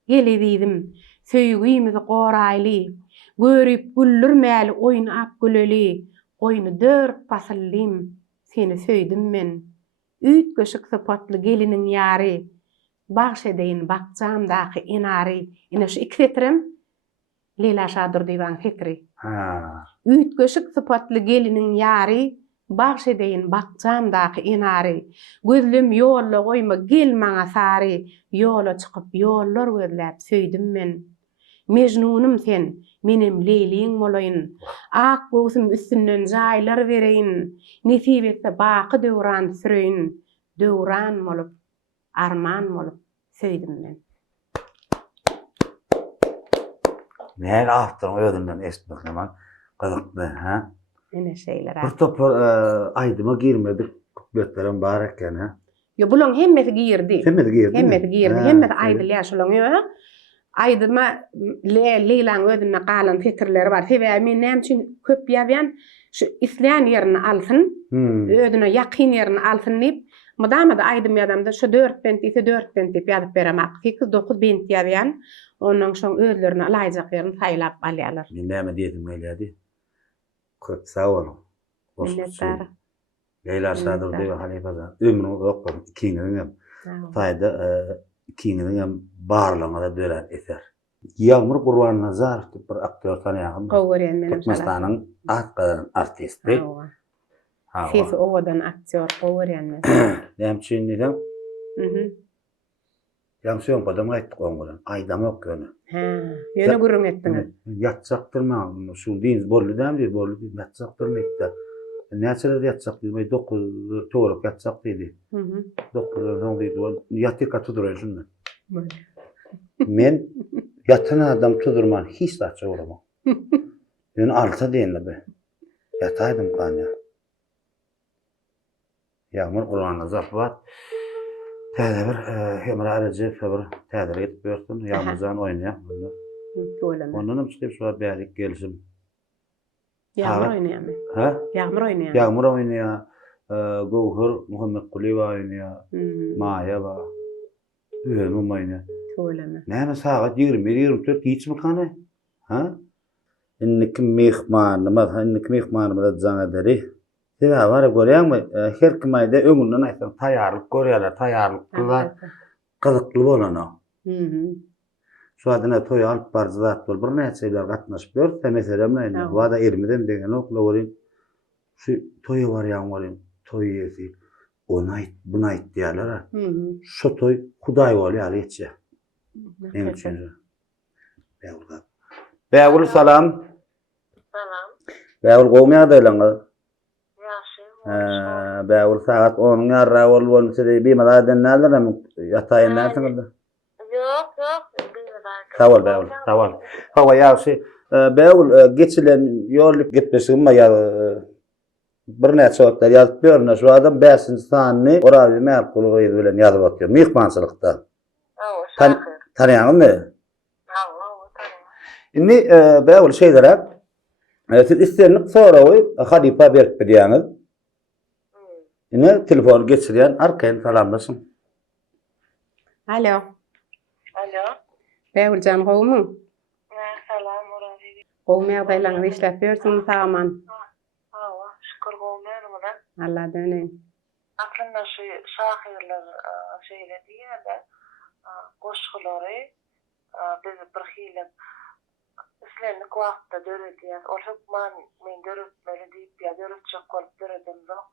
gele diýdim, söýgüýimiz goraýly, görüp güllürmäli oýnap güleli, oýny dört pasyllym, seni söýdim men. Üýt göşük sapatly geliniň ýary, bagş edeýin bakjamdaky enary, ine şu iki fetrim Leyla Şadur diýen fetri. Üýt göşük sapatly geliniň ýary, bagş edeýin bakjamdaky enary, gözlüm ýolla goýma gel maňa sary, ýola çykyp ýollar gözläp söýdim men. Mejnunum sen, menem leýliň bolaýyn, ak gözüm üstünden jaýlar bereýin, nesip etse baky döwran süreýin, döwran bolup, arman bolup söýdim men. Näle ahtyň özünden esmek hemen gyzykdy, ha? Ene şeýler. Bir topar aýdyma girmedik, kupletlerim bar eken, ha? Yo bulan hemmeti girdi. Hemmeti girdi. Hemmeti aýdyl ýaşulan ýa. Aýdyma Leylaň özüne galan fikirleri bar. Sebäbi men näme üçin köp ýabýan şu isleýän ýerini alsyn, özüne ýakyn ýerini alsyn diýip, mudamada aýdym ýadamda şu 4 bent ise 4 bent diýip ýazyp beremek. 9 bent ýabýan, onuň şoň özlerine alaýjak ýerini saýlap alýarlar. Men näme diýdim gelýärdi? Köp sag bolun. Minnetdar. Leyla Şadur diýip halifaza ömrüňi okupy, ikiňiňem. Taýda ikiňiňem barlygyna da dölen eser. Ýagmur Gurbanazarov diýip bir aktyor tanýagym. Gowurýan menem. Türkmenistanyň atgadan artisti. Sesi owadan aktyor gowurýan men. Näme üçin diýdim? Ýamşyň badam aýtdyk oňdan. Aýdam ok ýöne. Ýöne gurrun etdiňiz. Ýatsaktyrma, şu diýiniz boldy däm diýip boldy ýatsaktyrmakda. Näçeler ýatsak diýip 9 to'g'ri ýatsak diýdi. 9 soň diýdi. Ýatyka tudurar şunda. Men yatan adam tudurman hiç taçy bolamam. Ýöne alta diýende be. Ýataýdym ganya. Ýagmur Gurbanazarov bat. Täze bir hemra arajy bir täze etip berdim. Ýagmurjan oýnaýar. Ondan çıkıp şu bärik gelişim. Ýagmur oýnaýar. Ha? Ýagmur oýnaýar. Ýagmur oýnaýar. Gowhur Muhammed Quliba oýnaýar. Maýa ba. Öňüm oýnaýar. Tölemä. Näme sagat 20-24 hiçmi kany? Ha? Innikim mehmanymyz da jaň ederi. Sebäbi bar görýärmi? Her kim aýda öňünden aýsam taýýarlyk görýärler, taýýarlyk kıllar. Gyzykly bolana. Mhm. Şu adına toy alıp bar zat bol bir näçeler gatnaşyp ber, meselem näme? Ýa. Wada ermeden degen okla bolýan. Şu toy bar ýan bolýan, toy ýesi. Onu aýt, bunu aýt diýerler ha. Mhm. Şu toy Hudaý bolýar ýetçe. En Hakikaten. üçinji. Bäwul. Bäwul salam. Salam. Bäwul gowmy ýagdaýlaňy. Yaxşı. Bäwul saat 10 ýarra bolsa bir madadan nälerem ýataýyn näsiňizde? Yok. Sawal bäwul, sawal. Hawa ýaşy. Bäwul geçilen ýol gitmeşigim ýa bir näçe wagtlar ýazyp berýär. Şu adam 5-nji sanyny Orazi Merkulugy bilen ýazyp atýar. Mihmançylykda. Tanýarmy? Indi bäwul şeýlere siz istenlik sorawy hadipa berip berýäňiz. Ine telefon geçirýän arkaň salamlaşyň. Alo. Alo. Bäwuljan gowmy? Salam Orazi. Gowmy ýagdaýlaryny işläp bersin saman. Şükür gowmanyň. Allah döne. Aslında şu şahirler şeyledi ya da goşgulary biz bir hile islenlik wagtda döredýär. Ol hukman men döretmeli diýip ýa döretjek bolup döredem zok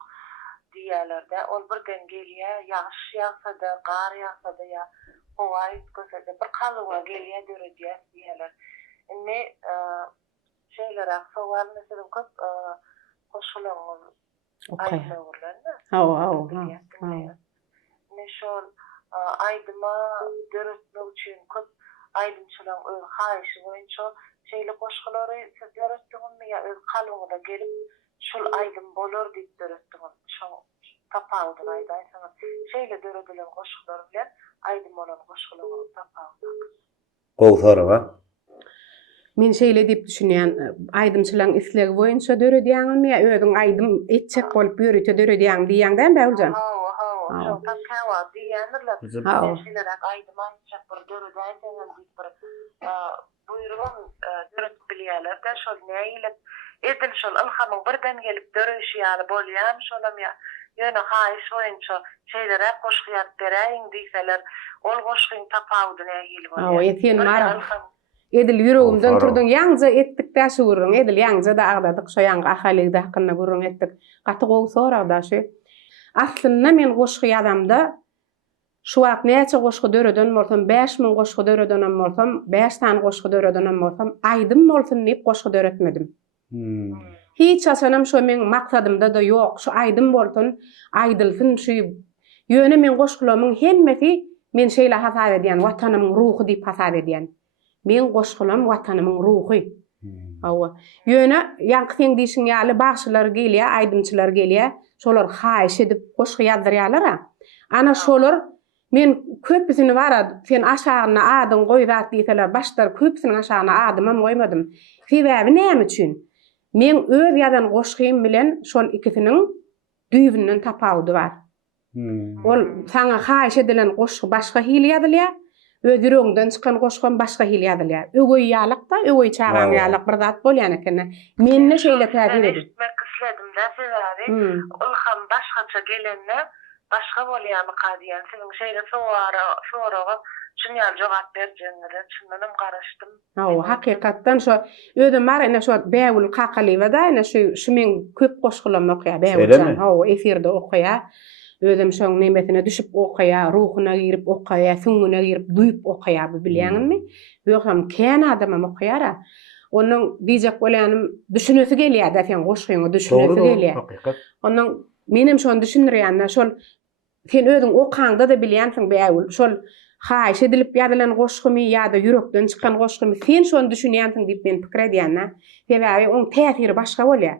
diýerlerde. Ol birden gelýär, ýaş ýagsa-da, gar ýagsa-da ýa howaýt gösede bir kalyga gelýär döredýär diýerler. Indi şeyler aksowal mesela köp goşgularyň Okay. aýdylagurlarna. Ne şol aýdyma döretmek üçin köp aýdymçylar öz haýyşy boýunça şeýle goşgulary siz döretdiňizmi ýa öz kalygyňyza gelip şol aýdym bolar diýip döretdiňiz. Şo tapawdy aýdaýsaňyz şeýle döredilen goşgular bilen aýdym bolan goşgulary tapawdy. Gowsara. Men şeýle diýip düşünýän, aýdymçylaryň islegi boýunça döredýäňmi ýa özüň aýdym etjek bolup ýörüte döredýäň diýäňden Bäwuljan? Şo tapawdy diýenler. Şeýle aýdym etjek bir döredýäňden diýip bir buyrugam döretip bilýärler da şol näýile edil şol ilhamyň birden gelip döreşýär bolýar şolam ýa ýöne haýyş boýunça şeýlere goşgyýar beräýin diýseler ol goşgyň tapawdy näýili bolýar. Eten mara. Edil ýüregimden turdyň ýaňja etdik täşi gurrun. Edil ýaňja da agdadyk şo ýaňga ahalyda hakynda gurrun etdik. Gaty gowy soragda şu. Aslynda men goşgy adamda şu wagt näçe goşgy döreden bolsam 5000 goşgy döreden bolsam 5 tane goşgy döreden bolsam aýdym bolsun diýip goşgy döretmedim. Hiç asanam şo men maksadymda da ýok. Şu aýdym bolsun, aýdylsyn şu ýöne men goşgulamyň hemmesi men şeýle hasap edýän watanymyň ruhy diýip hasap edýän. Men goşgulam watanymyň ruhy. Awa. Ýöne ýankyň diýişiň ýaly bagşylar gelýär, aýdymçylar gelýär. Şolar haýyş edip goşgy ýazdyrýarlar ha. Ana şolar men köpüsini bara sen aşagyna adym goýzat diýseler başlar köpüsiniň aşagyna adymam goýmadym. Sebäbi näme üçin? Men öz ýadan goşgym bilen şol ikisiniň düýbünden tapawdy bar. Ol saňa haýyş edilen goşgy başga hili ýadylýar, öz ýüregiňden çykan goşgym başga hili ýadylýar. Öwey ýalykda, öwey çagan ýalyk bir zat bolýan eken. Menne şeýle täsir edip. Ben kısledim da sebäbi ilham başgaça gelende başga bolýarmy kadýan. Senin şeýle soraga şunýal jogap berjenlere şundan garaşdym. Hakykatdan şo öýde mar ene şo Bäwul Kakaliwa da ene şu men köp goşgulam okýar Bäwuljan. Efirde okýar. Özüm şoň nimetine düşüp okýar, ruhyna girip okýar, süňüne girip duýup okýar bu bilýänmi? Ýoksam kän adamam okýar. Onuň diýjek bolýanym düşünesi gelýär da sen goşgyňy düşünesi gelýär. Onuň menim şonu düşünýärna şol sen özüň okaňda da bilýänsiň Bäwul. Şol haýyş edilip ýadylan goşgymy ýa-da ýürekden çykan goşgymy sen şonu düşünýänsiň diýip men pikir edýänna. Sebäbi oň täsiri başga bolýar.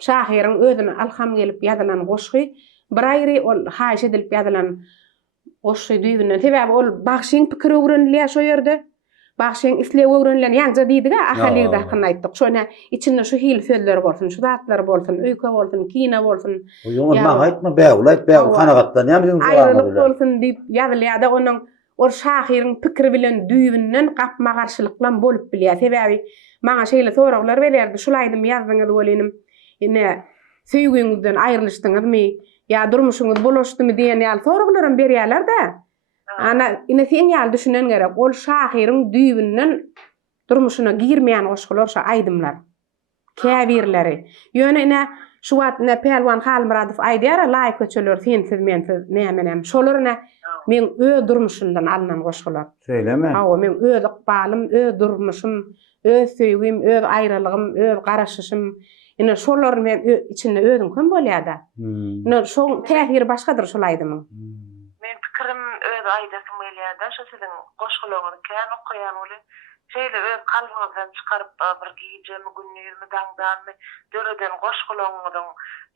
Şahyryň özüne alham gelip ýadylan goşgy bir aýry ol haýyş edilip ýadylan goşgy düýbünden. Sebäbi ol bagşyň pikiri öwrenilýär şo ýerde. Bagşyň islew öwrenilen ýaňja diýdiga ahalygy da hakynda aýtdyk. Şona içinde şu hil sözler bolsun, şu zatlar bolsun, öýke bolsun, kina bolsun. Ýa-da ma aýtma Bäwul, Bäwul kanagatdan ýa bizim aýrylyk bolsun diýip ýadylýar da onuň o şahyryň pikiri bilen düýbünden gapma garşylyklan bolup bilýär. Sebäbi maňa şeýle soraglar berýärdi. Şulaýdym ýazdyňyz bolenim. Ine süýgüňizden aýrylyşdyňyzmy? Ya durmuşuňyz bolaşdymy diýen ýaly soraglarym berýärler da. Ana ine sen ýaly düşünen gerek. Ol şahyryň düýbünden durmuşyna girmeýän goşgular şa aýdymlar. Käbirleri. Ýöne ine şu wagtda Pelwan Halmuradov aýdýar, laýyk köçeler sensiz mensiz nämenem. Şolaryna men öz durmuşymdan alynan goşgular. Söyleme. Hawa men öz ykbalym, öz durmuşym, öz söýgüm, öz aýralygym, öz garaşyşym, ine şolar men içinde özüm kim bolýar-da. Ine şo täsiri başgadyr şolaýdymy. Men pikirim öz aýdasym gelýär-de, şo sizin goşgularyňyzy kän okuýan boly. Şeýle öz kalbyňyzdan çykaryp bir gijemi günlerimi daňdanmy döreden goşgularyňyň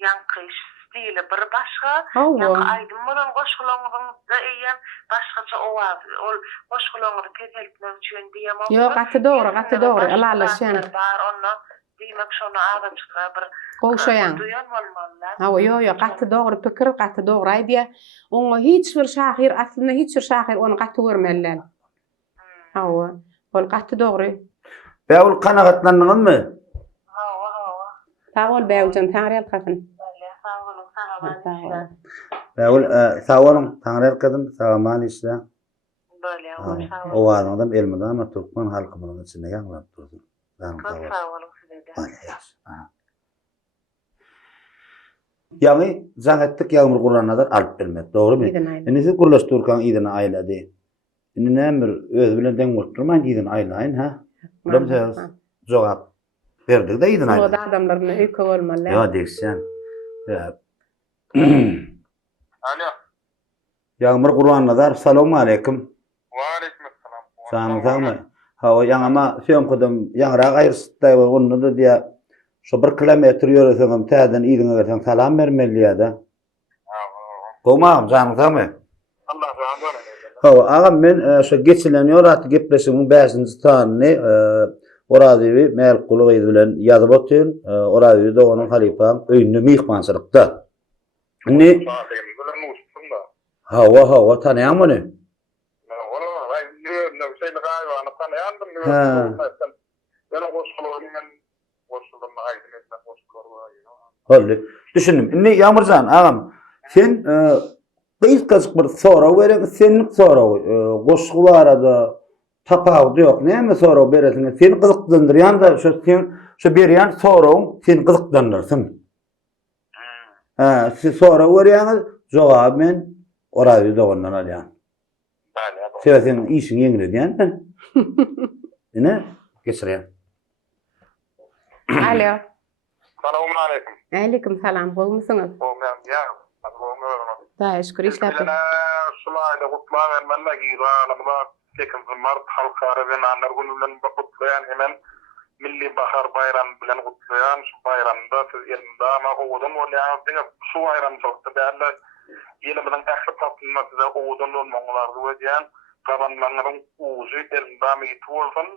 ýankyş stili bir başga, ýa-da aýdym bolan goşgularyňyzda eýen başgaça owaz. Ol goşgularyňy keseltmek üçin diýemok. Ýok, gatty dogry, alalaşan. Bar onu diýmek şonu agaçyka bir Goşaýan. duýan bolmalylar. Hawa ýok, gatty dogry pikir, gatty dogry aýdýar. Oňa hiç bir şahyr, aslynda hiç bir şahyr onu gatty görmeller. Hawa, ol gatty dogry. Bäwul kanagatlandyňmy? Hawa. Tagol bäwjan taňryal kasyn. Bäwul sawalym taňryal kadyn sawaman isle. Böyle O adam elmede ama Türkmen halkymyň içinde ýaňlap durdy. Yani zahmettik yağmur Kur'an'adır alıp gelmek. Doğru mu? Siz kurlaştırırken idin aylady. Indi näme bir öz bilen deň oturman idin aylaýyn ha? Bular söz jogap berdik de idin aylaýyn. O da adamlaryň öýke bolmaly. Ya deksen. Alo. Yağmur Kur'an'adır. Salamu aleykum. Wa aleykum assalam. Sağmy. Hawa ýaňama söýüm kudum ýaňra gaýrysda onu da diýä şu 1 kilometr ýöreseňem täzen idiňe gersen salam bermeliyada. Gomam janyň sağmy. Allah razı olsun. Hawa agam men şu geçilen ýorat gepleşigiň 5-nji tanyny Oraziwi Merkuly bilen ýazyp otyryn. Oraziwi de onuň halifam öýünde mihmançylykda. Ni hawa tanýarmyny? Holly. Düşündim. Indi Ýamurjan agam, sen gysgaçyk bir soraw berek, senin soraw, goşgy barada tapaw ýok. Näme soraw beresiň? Seni gyzykdandyrýan da şu berýän soraw seni gyzykdandyrsyn. Siz soraw berýäňiz, jogap men Oraziwi dogandan alýan. Sen işiň ýeňiledýän. Ine geçirýän. Alo. Selamun aleyküm. Aleyküm salam. Bolmusyňyz? Bolmam ya. Da şükür işläpdi. Şulayda gutlar vermenle giranımda tekin mart halkara ve anlar gününden kutlayan hemen milli bahar bayram bilen kutlayan şu bayramda siz elinde ama oğudun olayan şu bayram çoktu değerli yelimden ähli tapınma size oğudun olmaňylardy öýdýän gabanlaryň uzy elinde mity bolsun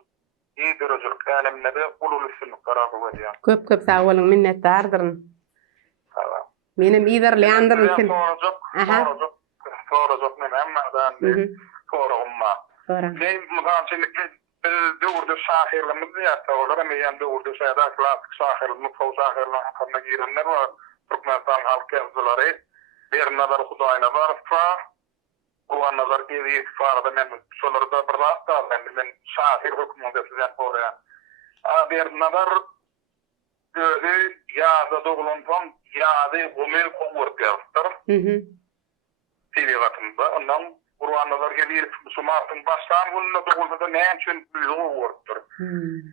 iyi derejeli älemlerde ululysyn garary öýdýän. Köp sag bolyň, minnetdardyryn. Menim iýerleýändirin sen. Sonra ne memmadan sonra umma. Ne muhaçilik döwürde şahirlerimiz ýa-da olar meýan döwürde şäda klasik şahirlerimiz, şahirler hakkında girenler var. Türkmenistan halk ýazgylary bir nazar Hudaýyna barsa, bu nazar evi farada men şolarda bir wagtda men şahir hukmunda sizden soraýan. Bir nazar ýa-da doglansan ýa-da gumel gowurdyr. Telegatında ondan Kur'an'lar gelir, Müslümanın baştan bununla doğulda ne için büyüğü vurdur.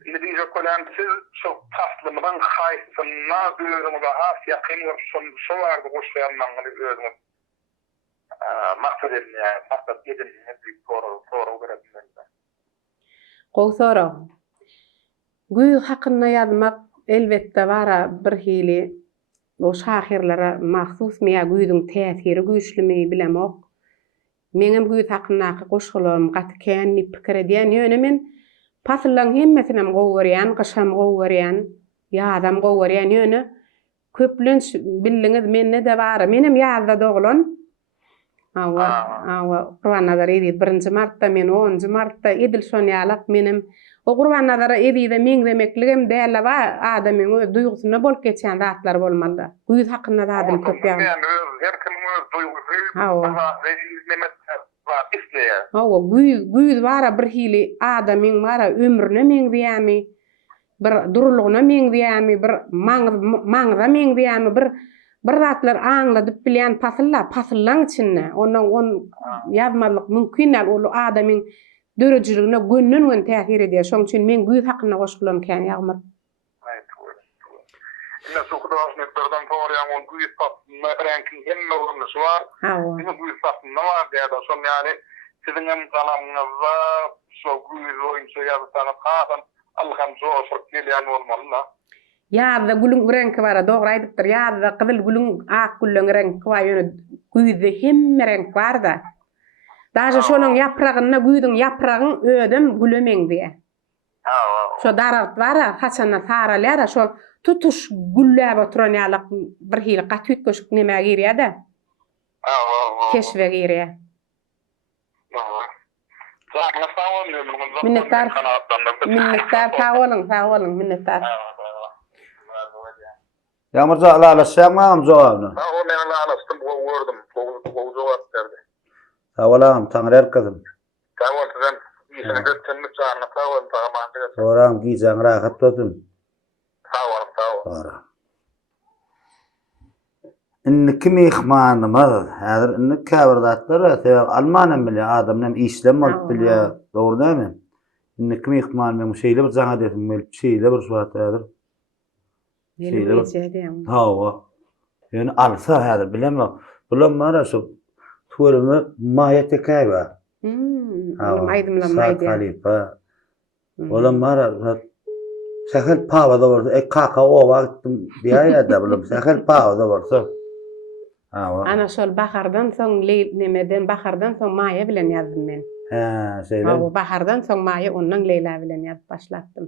İndi diye kolan siz çok taslımdan haysınna ürünü has yakın şu vardı koşuyandan ürünü. Maksat edin yani, maksat edin büyük soru verebilirler. Gow soraw. Güýü hakynda ýazmak elbetde bara bir hili o şahirlara mahsus meýa güýdüň täsiri güýçlimi bilemok. Meňem güýt hakyndaky goşgularym gaty känni pikir edýän ýöne men pasyllaň hemmesinem gow berýän, gyşam gow berýän, ýadam gow berýän ýöne köplenç bildiňiz men ne de bar. Menem ýazda doglan. Awa Kur'an nazary edip 1-nji martda men 10-njy martda edil şon ýalap menem o Kur'an nazary edip men demekligim däl ba adamyň öz duýgusyna bolup geçýän zatlar bolmaly. Güýt hakynda da adam köp ýa. Her kim öz duýgusy, var isleýär. Hawa güýz bara bir hili adamyň bara ömrüne meňdiýämi, bir durulgyna meňdiýämi, bir maňza meňdiýämi, bir zatlar aňladyp bilýän pasyllaň içinde. On ýazmalyk mümkin näl ol adamyň dörejligine gönnen täsir edýär. Şoň üçin men güýz hakyna goşgulam kän ýagmar. Ina sokudasını birden doğrayan on güýz patma ranking hemme olmuş var. Hawa. Ina güýz patma var diýär. Şoň ýani siziň hem galamyňyzda şo güýz oýunçy ýazsaňyz hasan alham şo kelýän bolmaly. Ýa-da gülüň rengi bara dogry aýdypdyr. Ýa-da gyzyl gülüň ak gülüň rengi var ýöne güýzde hemme renk bar da. Daşa şonuň ýapragyna güýdüň ýapragyň ödem gülemeňdi. Şo daragat bar, haçana saralýar, şo tutuş güllläp oturan ýalyk bir hili gatýyt köşük näme girýär-de. Keşwe girýär. Minnettar sağ olun, minnettar. Ýamurja alalaşýarmam jogabyny. O men alasym bu wordum, bu jogap berdi. Sawalam taňrar kızım. Kawaldan ýysyny götürmi çarna kawal taýmandy. Soram giýjaň rahat bolsun. Kawal. Ora. Inni kim ihmanymyz, häzir inni käbirdatlar sebäp Almanyň bilýär, adamlam işlem bolup bilýär, dogry dämi? Inni kim ihmanymyz, şeýle bir jaňa dedim, şeýle bir suwat häzir. Hawa. Ýöne alsa häzir bilemem. Bulan mara şu tuwelimi maýa tekäýär. Aýdymlam maýdy. Halipa. Bulan mara sähel pawada bolsa, kakao wagtym diýär-de bulan sähel pawada bolsa. Hawa. Ana şol bahardan soň nemeden bahardan soň maýa bilen ýazdym men. Ha, şeýle. Hawa bahardan soň maýa ondan Leyla bilen ýazyp başlatdym.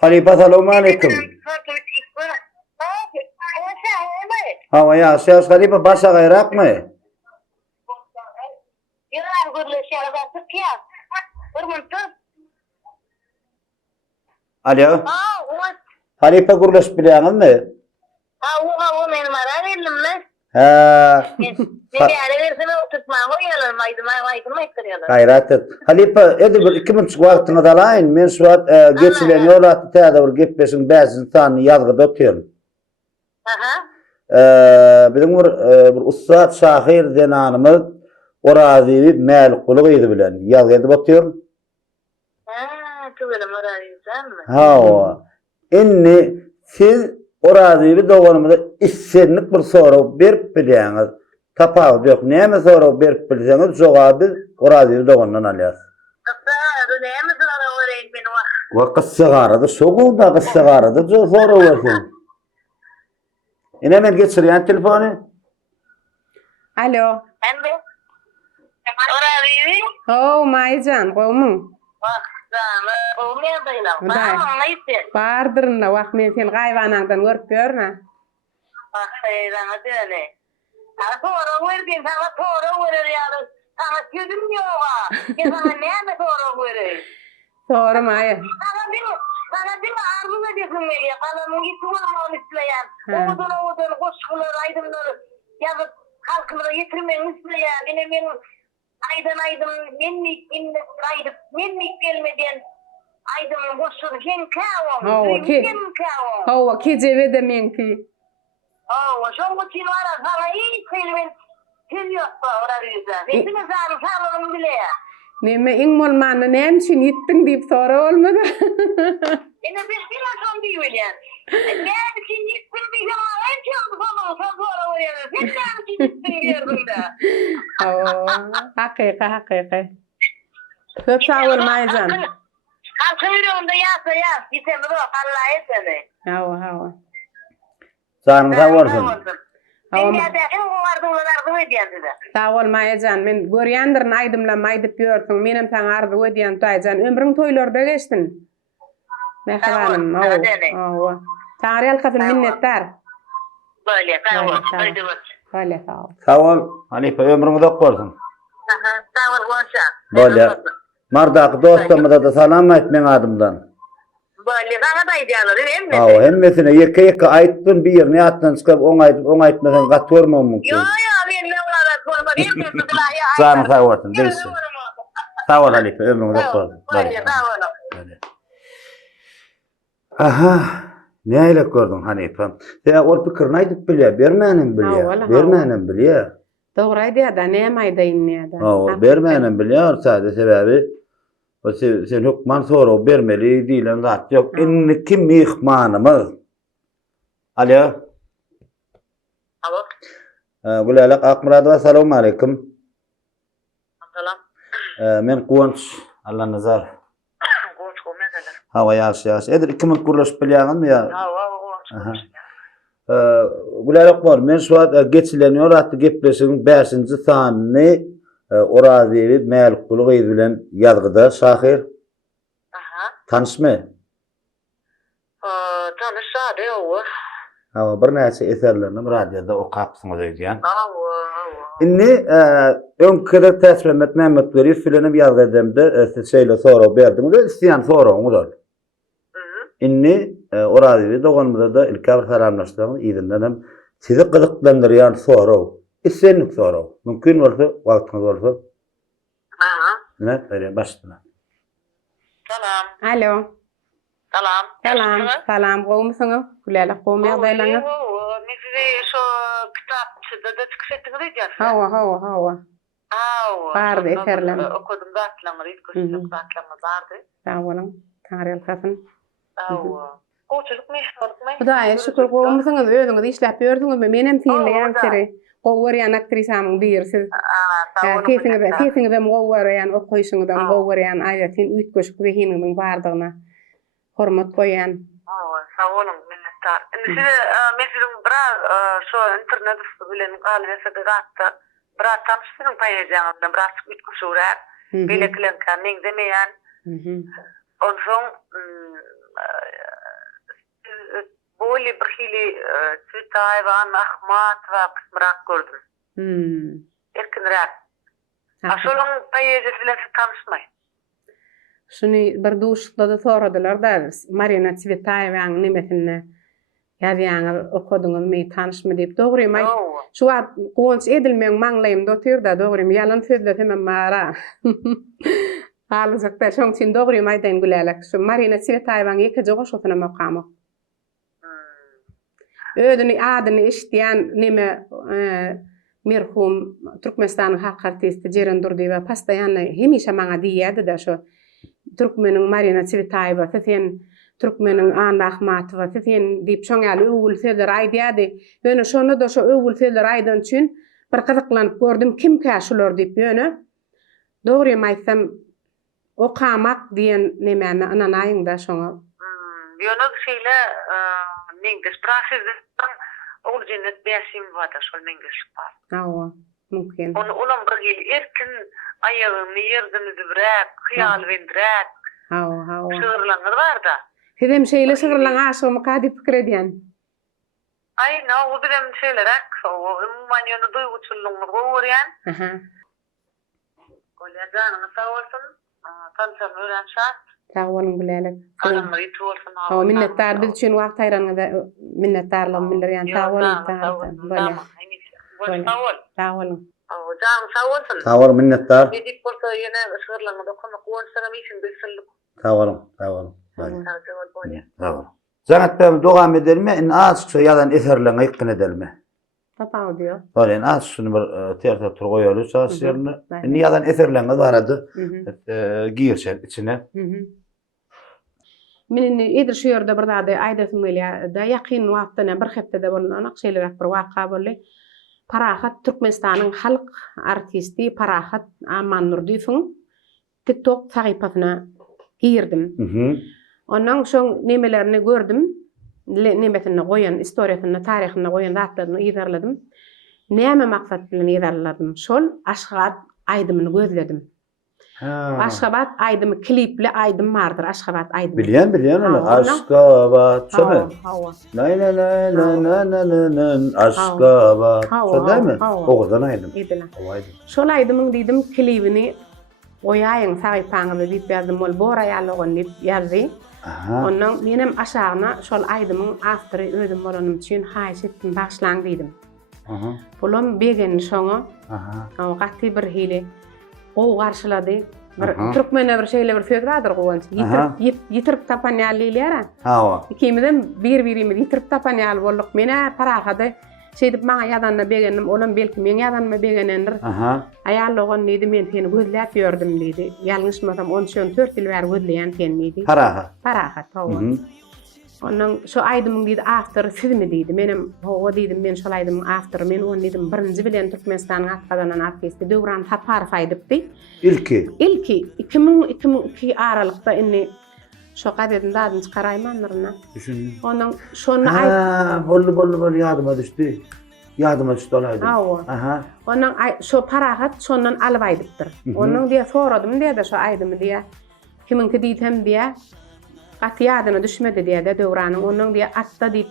Halipa salamu alaykum. Hawa ya, şeýle Halipa başa gaýrakmy? Alo. Halipa gurulaş bilýäňizmi? Gaýrat et. Halipa, edi bir 2 minutçuk wagtyňyzy alaýyn. Men şu wagt geçilen ýolatdy täze bir gepleşiň bäzini sany ýazgyda oturýarym. Bizim bir ustad şahir denanymyz Oraziýew Mälikguly gyzy bilen ýazgy edip oturýar. Hawa. Inni siz Oraziýew doganymyza issenlik bir sorag berip bilýäňiz. Tapag ýok. Näme sorag berip bilseňiz, jogaby Oraziýew dogandan alýas. Wa qyssagarada, şogunda qyssagarada sorag bersen. Ine men geçirýän telefony. Alo. Oh, Maýjan, gowmuň. Bardyrna wagt men sen gaýwanandan görüp görme. Sonra Maýa. Hawa kejebe de menki. Neme iň bolmany näme üçin ýitdiň diýip sora bolmady. Hakyky. Köp sağ ol Maýjan. Hawa. Sanyň sağ bolsun. Sağ ol Maýjan, men görýändirin aýdymlam aýdyp ýördiň. Menem saňa arzy ödýän taýjan. Ömrüň toýlarda geçdin. Mehribanym. Hawa. Taňa ýalkasyn minnettar. Böyle sağ ol. Sağ ol. Halipa ömrüňiz ok bolsun. Sağ ol, goşa. Bolýa. Mardaky dostlarymyza da salam aýt men adymdan. Bolýa, sana da aýdýarlar, emmi? Hawa, hemmesine ýeke aýtdym bir ýerine ýatdan çykyp oňaýtmasan gat görmem mümkin. Yo, Sağ sağ olsun. Değilsin. Sağ ol Halife. Ömrünü doktor. Aha. Ne aylak gördün Hanife? Ya ol pikirini aytıp bilýär, bermänem bilýär. Bermänem bilýär. Dogry aýdýar-da, näme aýdaýyn näde? Bermänem bilýär, sade sebebi o sen hukman soraw bermeli diýilen zat ýok. Inni kim mihmanymyz? Alo. Alo. Gulalak Akmuradowa, assalamu alaykum. Salam. Men Kuwanç Allah nazar. Goç gomedeler. Hawa ýaşy. Edir 2 minut gurlaşyp bilýäňizmi ýa? Hawa Aha. Gulalak bar, men şu wagt geçilenýär atdy gepleşigiň 5-nji sanyny Oraziýewi Mälikgul Gyz bilen ýazgyda Şahir. Aha. Tanışmy? Tanışady o. Hawa bir näçe eserlerini radioda okapsyňyz diýýän. Hawa. Inni öňkede täsirmet nämet berip filenim ýazgydymda şeýle soraw berdiňiz, isleýän sorawyňyz. Inni Oraziýewi doganmyzda da ilk bir salamlaşdygyň ýerinden hem sizi gyzyklandyrýan soraw. Islenlik soraw. Mümkin bolsa, wagtyňyz bolsa. Aha. Ne? Bere başlayna. Salam. Alo. Salam. Salam. Salam. Gowmysyňyz? Gülälik gowy ýagdaýlaryňyz? Nefsi şu kitapçıda da çıkışettiğini diyorsun. Hawa. Hawa. Bardy eserler. Okudum da atlamary, köşküm da atlama bardy. Sağ bolun. Taňryl kasyn. Hawa. Goçluk meşhurlukmy? Hudaýa şükür gowmysyňyz özüňiz işläp ýördiňizmi? Menem tiňleýän seri. Gowurýan aktrisamyň birsiz. Sesiňiz hem gowurýan, okuýşyňyzdan gowurýan, aýatyn ütköşük zehiniň bardygyna hormat goýan. Sağ olun minnettar. Size mesela biraz şu internet bilen galibiyete gatta biraz tanıştırın paylaşacağımda biraz ütköşürer. Beleklen kanning demeyen. Ondan böyle bir hili Twitter ve Ahmet ve kısmırak gördüm. Erkinrak. Aşolun paylaşacağız bilen tanışmayın. Şunu bir duşda da soradylar da Marina Tsvetayewaň nimetine ýazýaňyz okudyňyz me tanışmy diýip dogrymy. Şu wagt goňç edilmeň maňlaýym dotirda dogrymy ýalan sözle hemem mara. Halykda şoň üçin dogrymy aýdaýyn gülälik. Şu Marina Tsvetayewaň ýeke jogaşyna makamy. Ödüni adyny işleýän nime merhum Türkmenistanyň halk artisti Jeren Durdiýew pastaýanly hemişe maňa diýýärdi-de şu Türkmeniň Marina Tsvetayewa, sen Türkmeniň Anna Ahmatowa, sen diýip şoňaly öwül sözler aýdýardy. Ýöne şonu da şu öwül sözler aýdan üçin bir gyzyklanyp gördüm, kim käşular diýip ýöne. Dogrymy aýtsam okamak diýen nemeni ananaýynda şoňa. Ýöne şeýle mengdes praxizden orjinet besim wada şol mengdes bar. Hawa, mümkin. Onun bir ýyl erkin aýagyny ýerden dübrek, hyýal wendirek. Hawa. Şygyrlaňyz barda. Hedem şeýle şygyrlaň aşygymy kady pikir edýän? Aýna o bilen şeýlerek, umman ýöne duýguçylygyny gowurýan. Golýanyň sağ bolsun, tanşan öýrenşat. Sağ bolun gülälik. Adamlar ýeti bolsun. Hawa minnettar biz üçin wagt aýranyňyza minnettarlyk bildirýän. Sağ bolun. Sağ bolun. Sağ olun minnettar. Edip bolsa ýene şygyrlaňyz okuma goňçaram işin bilsinlik. Sağ olun. Sağ olun. Zanat ben dogam edelme, en az ýalan eserlerini ýykyn edelme. Tapao diýär. Bari en az şunu bir terse turgoýaly şaşyrny. En ýalan eserlerini barady. Giýerşen içine. Men edir şu ýerde bir zady aýdasym gelýär. Da ýakyn wagtda bir hepde bolan akşeýlerek bir waka boldy. Parahat Türkmenistanyň halk artisti Parahat Aman Nurdiýewiň TikTok sahypasyna girdim. Ondan soň nemelerini gördüm. Nimetini goýan, istoriýasyny, taryhyny goýan zatlaryny ýerledim. Näme maksat bilen ýerledim? Şol Aşgabat aýdymyny gözledim. Aşgabat aýdymy klipli aýdym bardyr, Aşgabat aýdym. Bilýän onu. Aşgabat. Şoňa. Lay Aşgabat. Şoňamy? Oňdan aýdym. Şol aýdymyň diýdim klipini goýaýyn sahypaňyza diýip ýazdım. Ol bora ýalygyny diýip ýazdy. Ondan menem aşağına şol aýdymyň awtory özüm bolanym üçin haýyş etdim, başlaň diýdim. Aha. Bulam begen şoňa Aha. o gaty bir hile gow garşylady. Bir Aha. Türkmene bir şeýle bir söýgädir gowanç. Aha. Yitirip tapan ýalylar. Hawa. İkimizden bir-birimiz yitirip tapan ýaly bolduk. Mene parahady şeýdip maňa ýadanna begenim, olam belki men ýadanma begenendir. Aha. Ayallogan diýdi, men seni gözläp ýördüm diýdi. Ýalňyşmasam 13-14 ýyl bäri gözleýän sen diýdi. Paraha. Parahat tawa. Ondan şu aýdymyň diýdi, after sizmi diýdi. Menim howa diýdim, men şol aýdymyň after, men onu diýdim, birinji bilen Türkmenistanyň atgazanan artisti Döwran Taparov aýdypdy. İlki. 2002 aralykda inni şo gazetini dadyny çykaraýmandyryna. Düşündüm. Ondan şonu Bollu yadıma düştü. Yadıma düştü olaydı. Hawa. Aha. Ondan şo parahat şondan alyp aýdypdyr. Ondan diýe soradym diýe şo aýdymy diýe. Kiminki diýdim diýe. Gaty ýadyna düşmedi diýe de Döwranyň. Ondan diýe atda diýip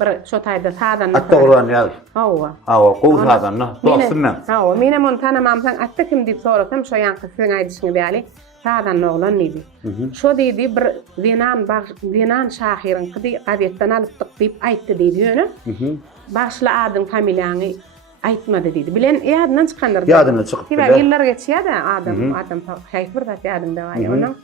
bir şo taýda sadan. Atta Qur'an ýaz. Hawa. Hawa, gowy sadanna. Dostum men. Hawa, menem onu tanamam, sen atda kim diýip sorasam şo ýanky siň aýdyşyňy diýeli. Sadan oglan diýdi. Şo diýdi bir Zenan şahyryň gazetden alypdyk diýip aýtdy diýdi ýöne. Başly adyň familiýaňy aýtmady diýdi. Bilen ýadyna çykandyr. Ýadyna çykyp Diýip ýyllar geçýär-de adam haýyr bir zat ýadymda var. Onu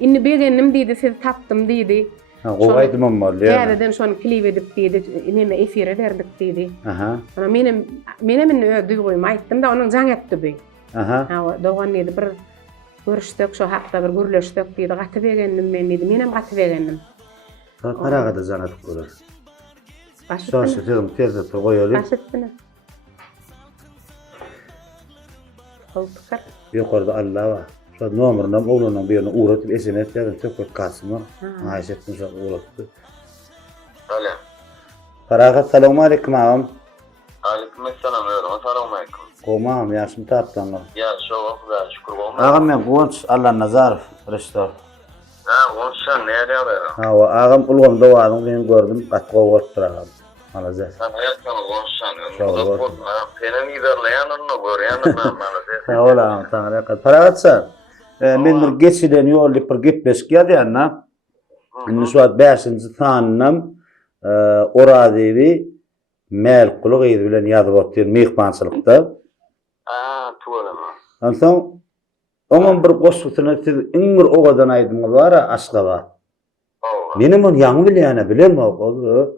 inni begenim diýdi, siz tapdym diýdi. Gowy aýdymam bar. Ýa-da şonu klip edip diýdi, neme efire berdik diýdi. Aha. Ana menem duýgumy aýtdym da onuň jaň etdi bu. Aha. Ha, dogan diýdi bir görüşdik, şo hakda bir gürleşdik diýdi. Gaty begenim men diýdi, menem gaty begenim. Paraga da janatyp bolar. Başypdyna. Şaşyrdım, tezde goýaly. Başypdyna. Koltukar. Ýokarda Allah var. Şu nomerden oğlanyň birine uğratyp SMS ýazyp töküp gasymy. Aýşetdim şo uğratdy. Alo. Paraga salamu aleykum ağam. Aleykümselam öýdüm. Assalamu aleykum. Gomam ýaşym tapdanlar. Ya şo wagtda şükür bolma. Ağam men Gonç Allah Nazarow reştor. Ha, onşa näde ber? Hawa ağam ulgam dawadyň men gördüm, gatga wagtdyr ağam. Malazet. Ha, ýa-da onşa. Sağ ol. Penen ýerleýän onu görýän malazet. Sağ ol ağam, taňra gat. Paragatsa. Men bir geçiden ýolly bir gepleşik ýadýanna. Indi şu 5-nji sanynym Orazewi Mäl Gulugy bilen ýazyp otdyr mehmançylykda. Tuğlama. Ansan onun bir goşgusyna siz iňir ogadan aýdyňyz bar Aşgabat. Menim onu ýaňy bilýän bilenmi o?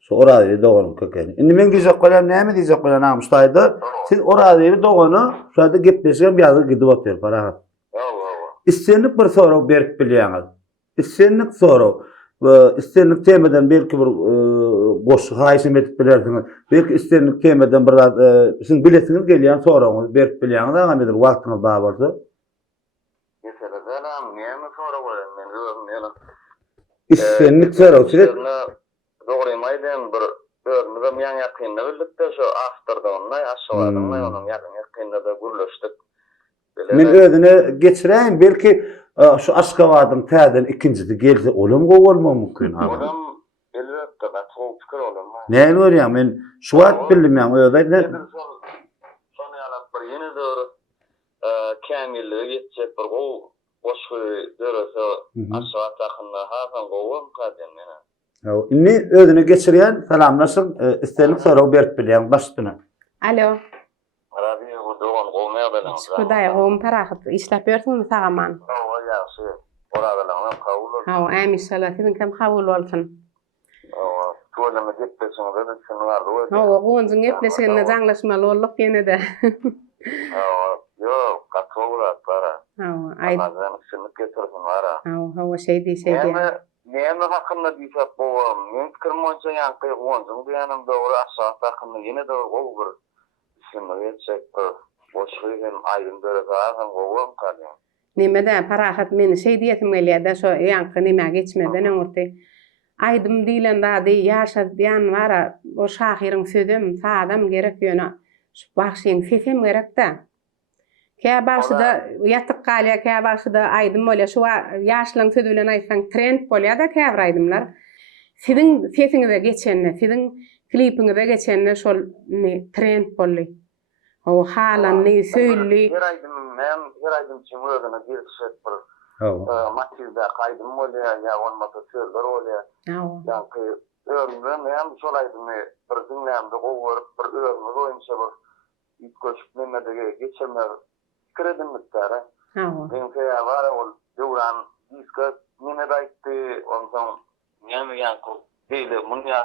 Şu Orazewi dogany kökeni. Indi men diýjek bolam, näme diýjek bolam ağam şuýdy. Siz Orazewi dogany şurada gepleşýän bir ýazy gidip otdyr parahat. İstenlik bir soraw berip bilýäňiz. İstenlik soraw. İstenlik temeden belki bir goşgy haýsym edip bilersiňiz. Belki İstenlik temeden bir siz bilesiňiz gelýän sorawyňyzy berip bilýäňiz agam edir wagtyňyz bar bolsa. Meseleden näme soraw bolan men görmüyorum. İstenlik soraw siz dogry maýdan bir görmüzem ýan ýakynda bildik-de şo afterda only aşgabadyň onuň ýakynda da gürleşdik. Men özüne geçiräýin belki şu Aşgabatyň täden ikincisi gelse olam gowalma mümkin ha. Olam elbetde batgyp pikir olam. Näme görýän men şu wagt bilmem öýde. Son ýalap bir ýene döwür kämilligi geçip bir goşgy dörese Aşgabat ýakynda hasan gowam kadem mene. Inni özüne geçirýän salamlaşyp istenlik soraw berip bilýän başdyna. Alo. Arabi bu dogan gowmaya bilen. Şuday gowum parahat işläp ýörsiňmi sagaman? Hawa ýaşy. Ora bilen kabul. Hawa ämi şala sizin kim kabul bolsun. Hawa tuğlama gepleşiňde de şunu bardy. Hawa gowunjyň gepleşigine jaňlaşmaly bolduk ýene-de. Hawa ýok, katowlar para. Hawa aýdy. Bazen şunu getirsin bara. Hawa şeýdi. Näme hakynda diýsek bolýar? Men kirmoýça ýanky gowunjyň diýenim dogry aşağı hakynda ýene de gowy bir şunu geçek boşlygyň aýdym dörega gowam kalýar. Nimede parahat meni diýetim gelýär-de şo ýanky nime geçmeden öňürti. Aýdym diýlen dady ýaşadýan wara o şahyryň sözüm sadam gerek ýöne. Şu bagşyň sesem gerek-de. Kä başda ýatyk galýa, kä başda aýdym bolýar. Şu ýaşlaryň sözü bilen aýtsaň trend bolýar-da kä bir aýdymlar. Siziň sesiňize geçenne, siziň klipiňize geçenne şol trend bolýar. O halan ne söýli. Her aýdym çymygyna girişip bir matilda gaýdym bolýar, ýa bolmasa sözler bolýar. Ýa-ni Örümden hem şolaydım bir dinlemde gower bir örümde oyunsa bir itkoşup nemede geçenler kredim miktara. Hawa. Ben kaya var ol duran iska neme daytı ondan neme yanko değil munya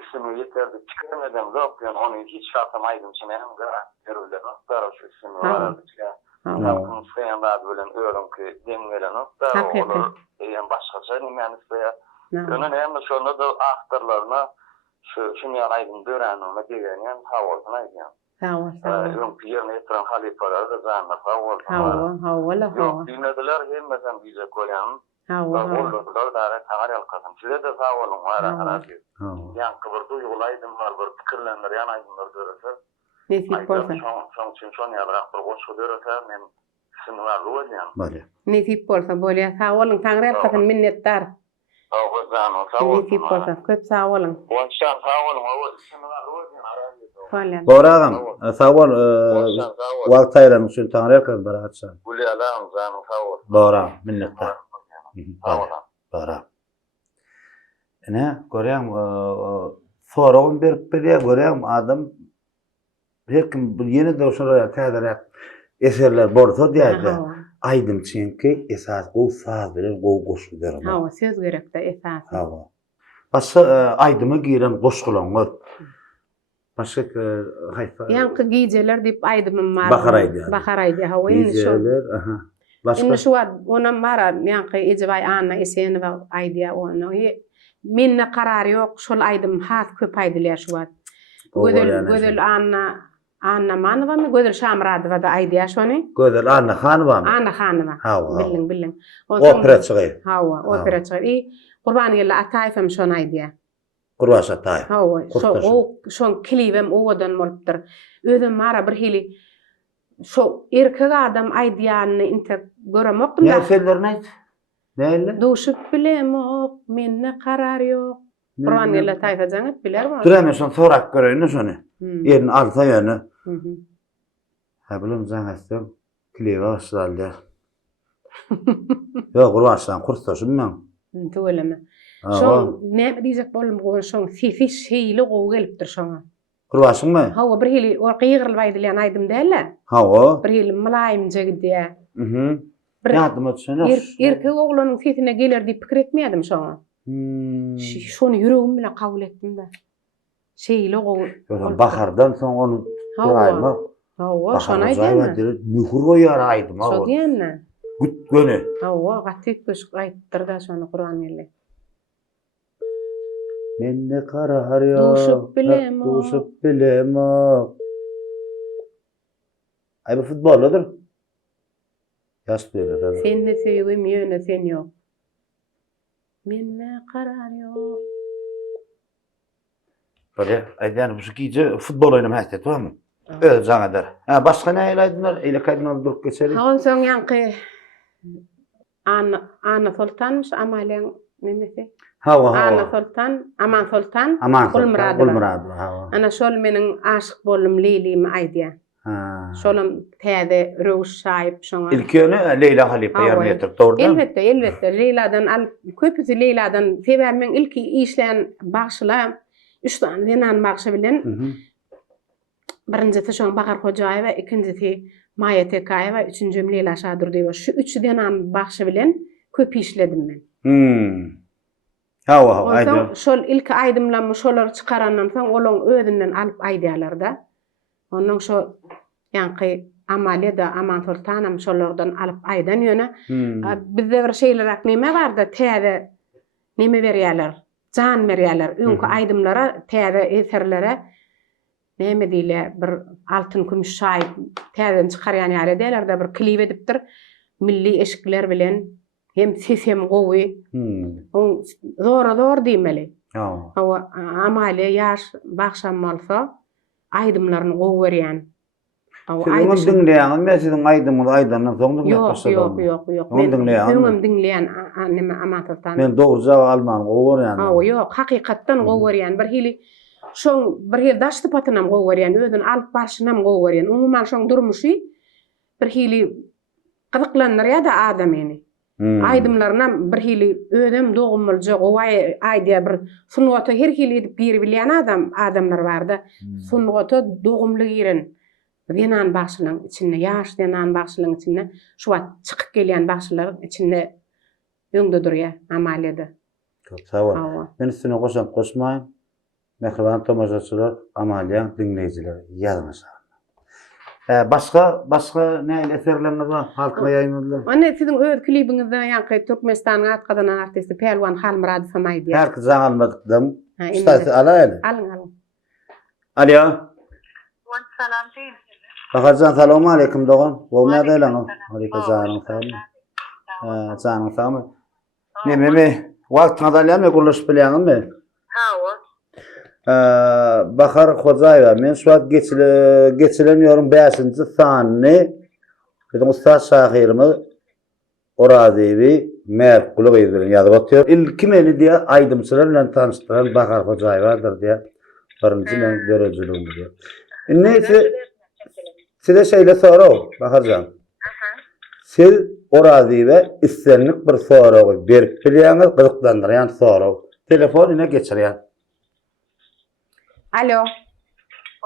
ismi yeterli çıkarmadan yok yani onu hiç şartlamaydım şimdi hem de görüldü noktalar şu ismi var ya. Halkın sayanda böyle örüm ki demlere nokta olur yani başka şey yani işte onun hem de şunda da aktarlarına şu yalaydım döranına diyen yani havalına yani. Hawa. Yung piyerine yetiren halifalar da zanna Hawa la hawa. Yok dinlediler hem mesela bize koyan Hawa. Oğullar da tagar alkasın. Size de sağ olun var herhalde. Yani kıvırdı yolaydım var bir fikirlenler yan aydınlar görürse. Nesip bolsa. Son yadırak bir koşu görürse men sınırlar olyan. Bale. Nesip bolsa bolya sağ olun Tanrı alkasın minnettar. Sağ olun. Nesip bolsa köp sağ olun. Onşan sağ olun. O sınırlar olyan herhalde. Bolya. Boragam, sağ ol. Wagt ayran üçün Tanrı kız baratsan. Guli alam zanı sağ olun. Bora, minnettar. Sağ olun. Bora. Ne? Göreyim, sorağım berip beriye göreyim adam her kim bu yeni de şuraya tədərək eserler borsa diýärdi. Aydın çünki esas o saz bilen o goşu derim. Hawa söz gerek de esas. Hawa. Başka aydymy giren goşgulaňlar. Başka hayfa. Yankı giyceler dip aydymym var. Bakaraydı. Bakaraydı hawa indi şu. Giyceler, aha. Başka Indi şu ona mara yankı ejibay anna eseni we aydiya onu. Minne karar yok şol aydym has köp aydylar şu wat. Gödel anna manwa mı gödel şamradı da aydiya şonu. Gödel Anna Hanwa mı? Anna hanwa. Hawa. Bilin. Opera çıgay. Hawa opera çıgay. Qurban yella atayfam şonu aydiya. Kurwaşa tay. Hawa şon klivem owadan molpdir. Ödüm mara bir hili şu erkek adam aydiyanny inte göremokdum da. Ne söyler ne? Neyle? Duşup bilemok, minne karar yok. Qurban yella tayfa jaňyp biler mi? Duramıyorsun sorak göreyini şonu. Yerin alta yönü. Ha bilem zaňastam kliwe başlandy. Yok kurwaşdan kurtaşım men. Töleme. Şoň näme diýjek bolum goýan şoň fifiş hili gowy gelipdir şoňa. Kurwaşyň mı? Hawa bir hili orqygyryl baýdylyan aýdym däle. Hawa. Bir hili mulaýym jegdi. Ýadyma düşenler. Erkek oglanyň fitine geler diýip pikir etmeýärdim şoňa. Şonu yüregim bilen kabul etdim de. Şeýle gowy. Bahardan soň onu ýaýma. Hawa şonu aýdym. Mühür goýar aýdym hawa. Şo diýenme. Gut göne. Hawa gatyk köş aýtdyrda şonu Qur'an ýeli. Menne karar ýok. Duşup bilemok. Ay bu futboldadyr. Ýaş diýerler. Sen de söýgüm ýöne sen ýok. Menne karar ýok. Böyle aýdan bu gije futbol oynamaýar täzemi? Öýle jaňadyr. Ha başga näme aýdynlar? Eýle kaýdyňyz durup geçerik. Hawan soň ýanky Anna Sultan amalen nemesi? Hawa. Anna Sultan, Aman Sultan, Gulmurad. Hawa. Ana şol meniň aşyk bolum Leylimi aýdýar. Ha. Şolum täze röwüş şaýyp şoňa. İlkini Leyla Halipa ýermeýär, dogry. Elbetde. Leyladan köpüsi Leyladan sebämen ilki işlen bagşyla 3 tane denan bagşy bilen. Birinjisi şoň Bahar Hojaýewa, ikincisi Maya Tekaýewa, üçüncüsi Leyla Şadyrdyýewa. Şu 3 denan bagşy bilen köp işledim men. Hawa, aýdym. Şol ilki aýdymlamy şolary çykarandan soň olaň özünden alyp aýdýarlar da. Onuň şo ýanky Amaliyada Aman Sultanam şolardan alyp aýdan ýöne. Bizde bir şeýler näme barda täze näme berýärler? Jan berýärler. Öňkü aýdymlara, täze eserlere näme diýler? Bir altyn kümüş şaý täze çykarýan ýaly diýerler de bir kliw edipdir. Milli eşikler bilen hem sesem gowy. Zor diýmeli. Hawa Amaliýa ýaş bagşam bolsa aýdymlaryny gowy berýän. Aýdym dinleýän, men siziň aýdymyny soňda Yok. Men dinleýän näme Aman Sultan. Men dogry jawab alman gowy berýän. Hawa yok, hakykatdan gowy berýän. Bir hili şoň bir hili daşdy patynam gowy berýän, özüni alyp barşynam gowy berýän. Umuman şoň durmuşy bir hili gyzyklanýar da adam ýene. Aydımlarına bir hili ödem doğumulca ovay aydiya bir sunwata her hili edip giri bilýän adamlar barda. Sunwata doğumlu girin. Denan başlaryň içinde, ýaş denan başlaryň içinde şu wagt çykyp gelýän başlaryň içinde öňde durýar amalyada. Çok sağ ol. Ben üstüne koşmaýyn. Mehriban tomaşaçylar, amalyan dinleýijiler ýazmaşa. Başga näle eserleriniz bar? Halka ýaýlandylar. Ana siziň öz klibiňizde ýa-da Türkmenistanyň atgadan artisti Pelwan Halmurad Samaýdy. Her kız almadyk-dym. Ustası alayly. Alyň. Alo. Salam diýin. Baharjan salamu aleykum dogan. Wagna daýlaňyz. Aleykum salam. Sanyň samy. Neme wagtyňyz alýarmy guruluş bilýänmi? Hawa. Bahar Hocaýewa, men şu wagt geçileniyorum 5-nji sanyny bizim ustad şahyrymyz Oraziwi Merkulu bilen ýazyp atýar. Ilki meni diýe aýdymçylar bilen tanışdyran Bahar Hocaýewadyr diýe birinji men görejligim diýe. Neyse size şeýle sorag Baharjan. Siz Oraziwe islenlik bir soragy berip bilýäňiz, gyzyklandyrýan sorag. Telefon ine geçirýän. Alo.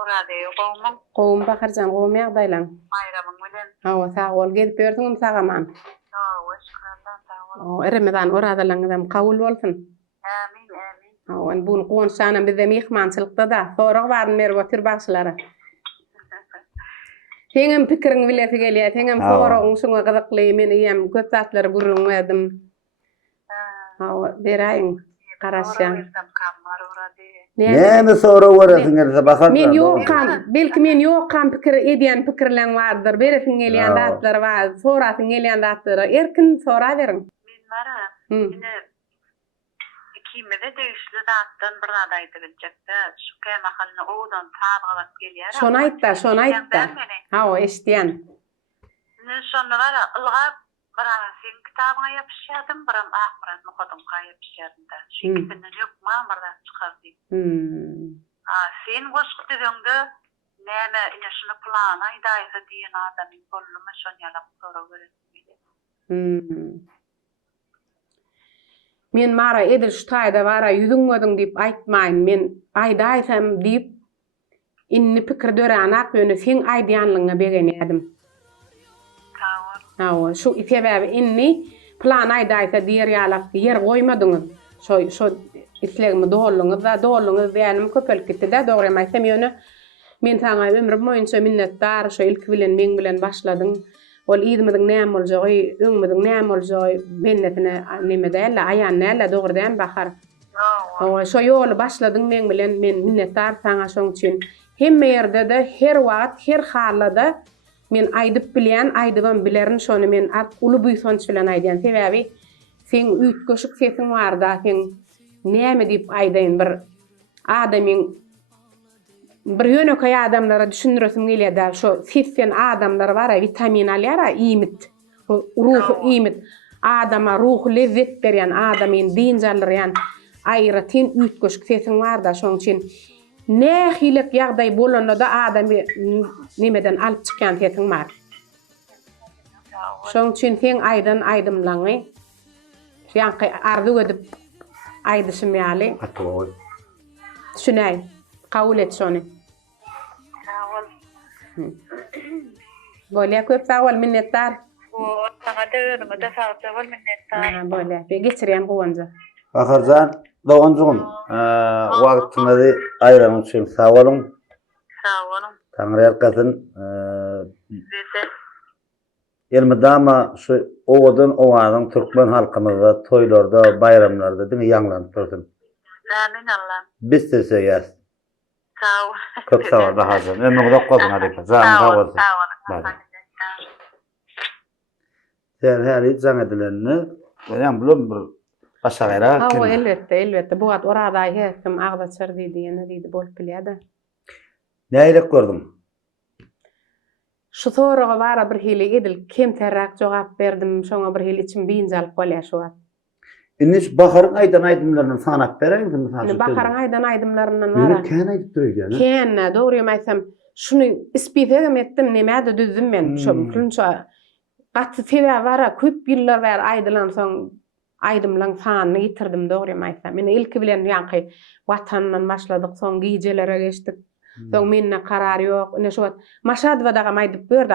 Oraziwe gowmam. Gowum Baharjan, gowum ýagdaýlaň. Bayramyň bilen. Hawa sag bol, gelip berdiňmi sagaman? Hawa, şükrandan sag bol. Eremedan oradalaňyzam kabul bolsun. Amin, amin. Hawa, buny goňşana bizde mehmançylykda da sorag bar merwatyr başlary. Teňem pikiriň bilesi gelýär, teňem soragyň şoňa gyzykly, men ýem köp zatlary gurulmadım. Hawa, beraýyn, garaşýan. Näme sorag beresiňiz Baharjan? Men ýokam, belki men ýokam pikir edýän pikirleň bardyr. Beresiň gelýän zatlar bar, sorasyň gelýän zatlar. Erkin sora beriň. Men mara, ine ikimize değişli zatdan bir zat aýdyljak-da, şu kemahalny owdan taýgyp gelýär. Şonu aýtda. Hawa, eşitýän. Ne şonu gara ylgap sen kitabyňa ýapyşýardym, biram ahmirat mukadymga ýapyşýardym da. Şu ikisini ýokma birde çykardy. Sen goşky diýende näme ine şunu plana idaýa diýen adamyň bollumy şonu ýalap sorag berýär. Men mara edil şu taýda bara ýüzüňmediň diýip aýtmaýyn. Men aýdaýsam diýip inni pikir dören akýöne sen aýdýanlygyňa begen edim. Hawa, şu sebäbi inni plan aýdaýsa diýer ýalap yer goýmadyňyz. Şo islegimi doğluňyz diýenim köpelip gitdi-de, dogry aýtsam ýöne men taňa ömrüm boýunça minnetdar, şo ilk bilen men bilen başladyň. Ol ýydymyň näme boljagy, öňmüň näme boljagy, mennetine näme däl, aýan näle dogry däm Bahar. Hawa, şo ýoly başladyň men bilen, men minnetdar taňa şoň üçin. Hemme ýerde de, her wagt, her halada men aýdyp bilýän, aýdybam bilerin şonu men uly buýsanç bilen aýdýan. Sebäbi sen üýtgeşik sesiň barda, sen näme diýip aýdaýyn bir adamyň bir ýönekäý adamlara düşündiresim gelýär. Şo sesen adamlar bar, vitamin alýar, iýmit, ruh iýmit. Adama ruh lezzet berýän, adamyň dinjalyrýan aýratyn üýtgeşik sesiň barda, şoň üçin nähilek ýagdaý bolanda da adamy nimeden alyp çykýan sesiň bar. Şoň üçin sen aýdymlaňy ýanky arzu edip aýdyşym ýaly. Şunay, kabul et şonu. Bolýa köp sag bol, minnetdar. Sana döwürmede sag bol, minnetdar. Bolýa, geçirýän gowanja. Baharjan, doganjygym. Wagtyňyzy aýran üçin sag bolun. Sag bolun. Taňry ýarkasyn Elmedama şu owadan türkmen halkymyzda toýlarda, bayramlarda diňe ýanglanyp durdy. Amin Allah. Biz de söýäs. Sag ol. Köp sag ol Baharjan. Ömrüňiz goýun adyk. Sag ol. Sen her ýan edilenni, ýa bulun bir başa gara. Hawa, elbetde. Bu wagt orada hem agda çyrdy diýeni diýdi bolup bilýärdi. Näýle gördüm? Şu soraga bara bir hili edil kemterrak jogap berdim, şoňa bir hili içim biýinjalyp bolýar şu wagt. Inniş Baharyň aýdymlaryny sanap bereňiz mi? Baharyň aýdymlaryndan bara. Kän aýdyp durýar. Kän, dogry aýtsam, şunu ispifegem etdim, nämäde düzdüm men. Şo mümkinçe Gatty sebäbi bara köp ýyllar bäri aýdylan soň aýdymlaň sanyny ýitirdim dogry aýtsam. Men ilki bilen ýanky watandan başladyk, soň gijelere geçdik. Soň menne karar ýok. Ine şu Maşadwadaga aýdyp berdi.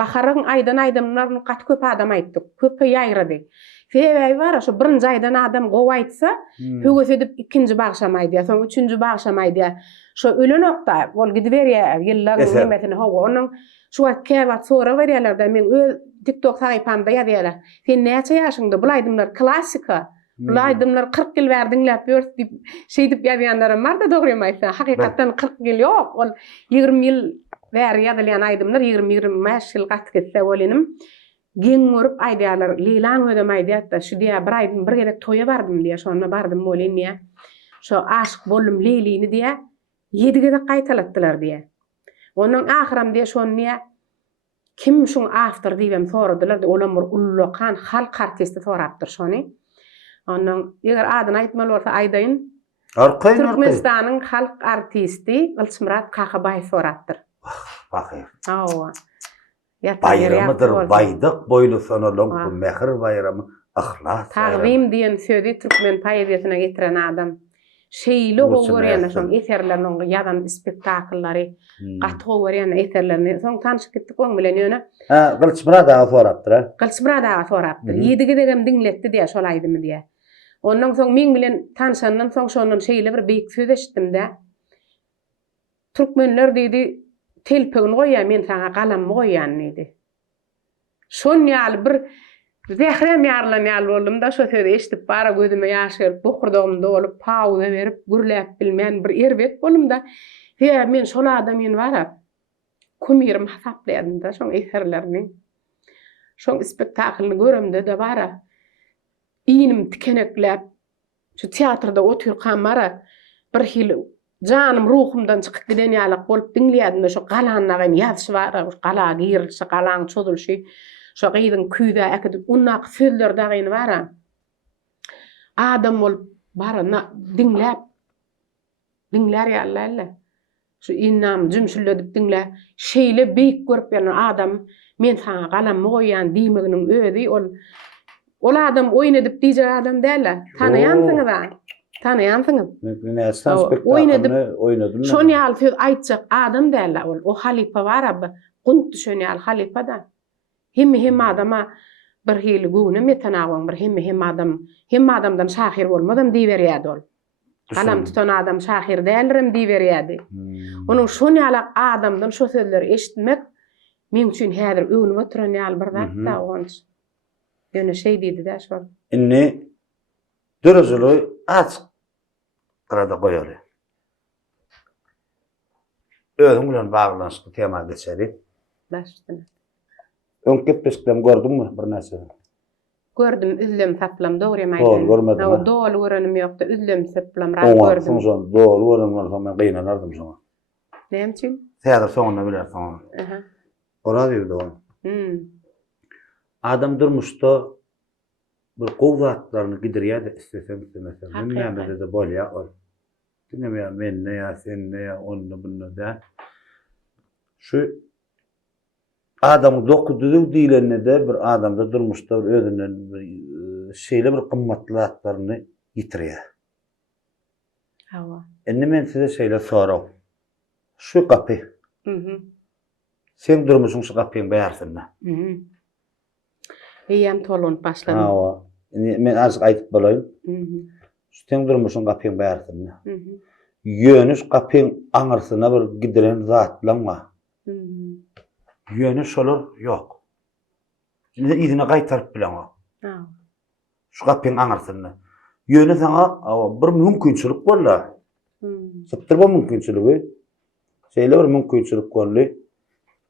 Baharyň aýdan aýdymlaryny gat köp adam aýtdyk. Köpe ýaýrady. Sebäbi bara şu birinji aýdan adam gowy aýtsa, höwes edip ikinji bagşamaýdy, soň üçüncü bagşamaýdy. Şu ölen nokta bol gidiberýär ýyllar nimetini hawa. Onuň şu käbat sonra berýärler-de men öz TikTok sahypamda ýazýarlar. Sen näçe ýaşyňda? Bu aýdymlar klassika. Bu aýdymlar 40 ýyl berdinler ýört dip şey dip ýazýanlar bar da dogry aýtsa. Hakykatdan 40 ýyl ýok. Ol 20 ýyl bäri ýazylýan aýdymlar 20-25 ýyl gat getse bolenim. Geň görüp aýdýarlar. Leylan ödem aýdýatda şu diýä bir aýdym bir gerek toýa bardym diýä, şonu bardym bolen ýa. Şu aşyk boldum Leylini diýä. 7 gerek gaýtalatdylar diýä. Onuň ahyram diýe şonu niýe kim şuň after diýem soradylar da olam bir ullukan halk artisti sorapdyr şonu. Onuň eger adyny aýtmaly bolsa aýdaýyn. Türkmenistanyň halk artisti Gylçymrat Kakabay sorapdyr. Bakyr. Awa. Bayramydyr, baydyk boýlu sanalan bu mehir bayramy, ahlas. Tagwim diýen sözi türkmen poeziýasyna getiren adam. Şeýle gowurýan şoň eserleriniň ýadan spektakllary, gaty gowurýan eserlerini soň tanyşyp gitdik oň bilen ýöne. Gylçymrat aga sorapdyr. Gylçymrat aga sorapdyr. Ýedige degem diňletdi diýe şol aýdymy diýe. Ondan soň men bilen tanşandan soň şonun şeýle bir beýik söz eşitdim-de. Türkmenler diýdi, telpegini goýýan men saňa galam goýýan diýdi. Şon ýaly bir zehrem ýarlan ýaly boldum da şo sözi eşitip bara gözüme ýaş gelip bokurdygymda bolup pauza berip gürläp bilmän bir erbet bolum da. He men şol adam men bara kumirim hasaplaýardym da şoň eserlerini. Şoň spektaklny göremde de bara inim tikeneklep şu teatrda oturkan bara bir hil canım ruhumdan çykyp giden ýalyk bolup diňleýärdim şu galanyň ýazyşy bar, gala girilşi, galaň çözülşi, şu gyýdyň küýde äkidip unnak sözler dagyny bara. Adam bolup bara diňläp diňler ýaly. Şu innam jümşülledip diňle, şeýle beýik görüp ýalan adam men saňa galam goýýan diýmeginiň özi ol adam oýun edip diýjek adam däl. Tanaýansyňyz. Tanıyansınız. Oynadım. Şon ýaly söz aýtjak adam däl ol. O halipa bar abi. Gunt düşen ýaly halipa da. Hem adama bir hili güne metanawan bir hem adamdan şahir bolmadam diýberýärdi ol. Galam tutan adam şahir däldirim diýberýärdi. Onuň şon ýaly adamdan şo sözleri eşitmek men üçin häzir öňüme oturan ýaly bir zat da onç. Ýöne şey diýdi-de şol. Inni dürüzlüğü açık arada koyuyor. Özüm bilen baglanşyk tema geçerik. Başdyna. Öňkep pisklem gördüm mü bir näse? Gördüm, üzlem saplam dogry maýdan. Doğru görmedim. Dol görenim ýokda, üzlem saplam rak gördüm. Soňra dol görenim men gynanardım soňra. Näçin? Täze soňra bilersiň. Aha. Ora diýdi o. Adam durmuşda bir gowzatlaryny gidirýär istesem mesela. Näme de bolýar ol. Näme men näme sen näme onu bunu da. Şu adam dokudyk diýilende de bir adamda durmuşda özünden şeýle bir gymmatlaryny ýitirýär. Hawa. Indi men size şeýle sorap. Şu gapy. Sen durmuşyň şu gapyň bärsinde. Eýem tolun başladım. Hawa. Men azyk aýtyp bolayım. Sen durmuşyň gapyň bärsinde. Ýönüş gapyň aňyrsyna bir gidiren zatlanma. Ýönüş olar ýok. Indi ýygyna gaýtaryp bilen o. Şu gapyň aňyrsyna. Ýöne saňa bir mümkinçilik bolar. Saptyr bu mümkinçiligi. Şeýle bir mümkinçilik boldy.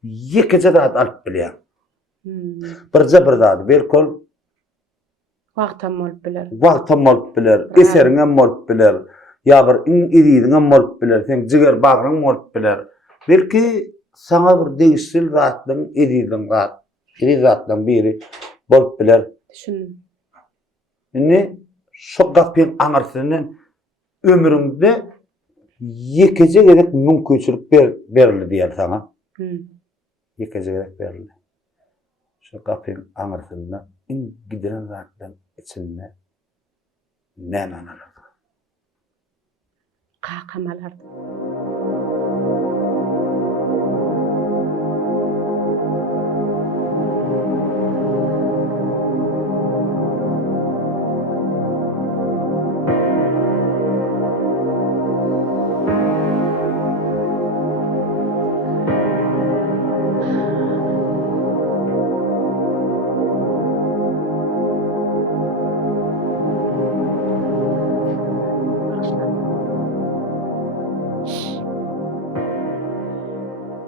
Ýekece zat alyp bilýär. Bir zat belkol Wagtam bolup biler. Wagtam bolup biler, eseriňem bolup biler. Ya bir iridiňem bolup biler, sen jiger bagryň bolup biler. Belki sana bir degişsil zatlyň iridiň zat, iri zatdan biri bolup biler. Düşündüm. Indi şu gapyň aňyrsyny ömrüňde ýekece gerek mümkinçilik berildi diýer sana. Ýekece gerek berildi. şu kapın aňyrsynda in gidenen zatdan içinde näme analar? Kakamalar.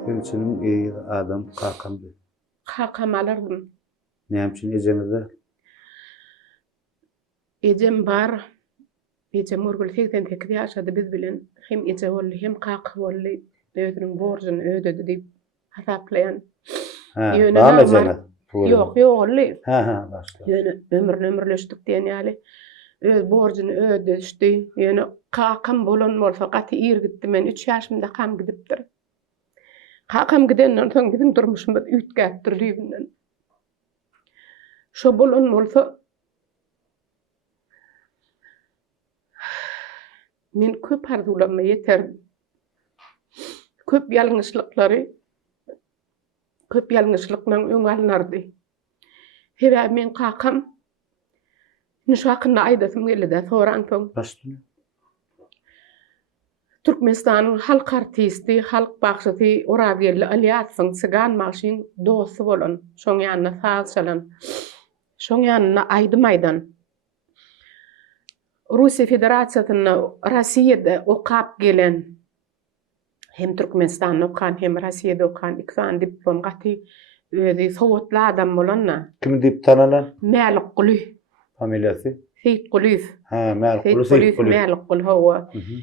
Sen için iyi adam kakamdı. Kakamalardım. Näme üçin ejenizde? Ejem bar. Ejem urgul 88 ýaşady biz bilen hem eje bolly hem kaka bolly özüniň borjyny ödedi diýip hasaplayan. Ha, Ýöne bana normal- jana. Yok bolly. Ha, başla. Ýöne ömürleşdik diýen ýaly. Öz borjyny ödeşdi. Ýöne kakam bolan bolsa gaty irgitdi men 3 ýaşymda kam gidipdir. Kakam gidenden soň bizim durmuşymyz ütgäpdir diýinden. Şo bolan bolsa men köp arzulama yeter. Köp ýalňyşlyklary, köp ýalňyşlykdan öňalnardy. Hebe men kakam şu hakynda aýdasym geldi soran soň Başla. Türkmenistanyň halk artisti, halk bagşysy Oragelli Alyasyň Sigan Maşin dosty bolan, şoň ýanyna saz çalan, şoň ýanyna Aýdymaydan. Russiýa Federasiýasyna Rossiýada okap gelen, hem Türkmenistanda okan hem Rossiýada okan iki diplom gaty özi sowatly adam bolanna. Kim diýip tanalan? Mälik Guly, Familiýasy? Seyit Gulys. Ha, Mälik Guly, Seyit Seyit Guly. Mälik Guly hawa. Mhm.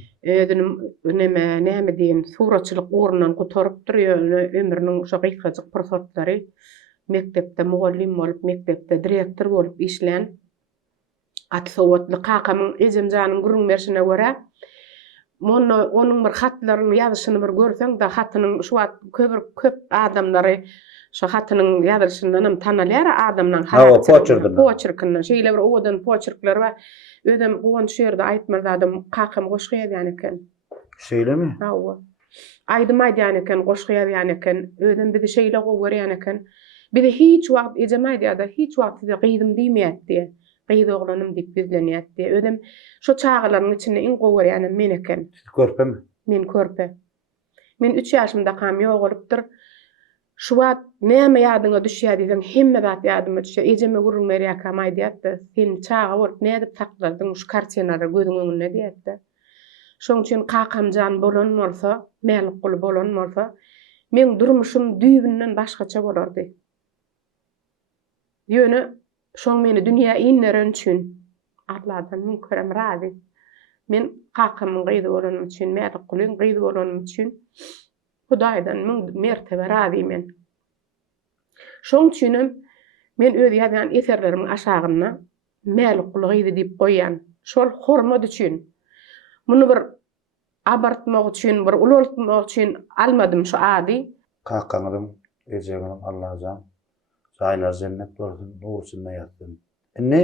Näme diýen suratçylyk orundan gotaryp durýar, ömrüniň şo gysgaçyk pursatlary mektepde mugallim bolup, mektepde direktor bolup işlän. Aty sowatly kakamyň ejemjanyň gürünmerşine görä, onuň bir hatlaryny ýazyşyny bir görseň da hatynyň şu wagt köp adamlary şu hatynyň ýazyşyndan tanalýar adamnyň poçerkinden şeýle bir owadan poçerkler we ödem gowan şeýerde aýtmaz adam kakam goşgaýar ýanyken. Şeýlemi? Hawa. Aýdymaýdy ýanyken, goşgaýar ýanyken, ödem bizi şeýle gowy ýanyken. Bir de hiç wagt ejemäýdi ýa-da hiç wagt size gydym diýmeýärdi. Gıydı oglanım diýip bizlenýärdi. Ödem şo çağlaryň içinde iň gowy ýany men eken. Körpemi? Men körpe. Men 3 ýaşymda kam ýok bolupdyr. Şu wagt näme ýadyňa düşýär diýsen hemme zat ýadyma düşýär. Ejeme gurulmer ýakam aýdýardy. Sen çağa bolup nädip saklardyň şu kartinalara gözüň öňünde diýärdi. Şoň üçin kakamjan bolan bolsa, Mälik Guly bolan bolsa, men durmuşym düýbünden başgaça bolardy. Ýöne şoň meni dünýä inleren üçin atlardan münkerem razy. Men kakamyň gıydy bolanym üçin, Mälik Gulyň gıydy bolanym üçin Hudaýdan mertebe razymen. Şoň üçinem men öz ýazan eserlerimiň aşagyna Mälik Guly gıydy diýip goýan. Şol hormat üçin. Muny bir abartmak üçin, bir ulaltmak üçin almadym şu ady. Kakanyň ejeginiň Allah'dan Saylar cennet bolsun, nurusunda ýatsyn. Ne?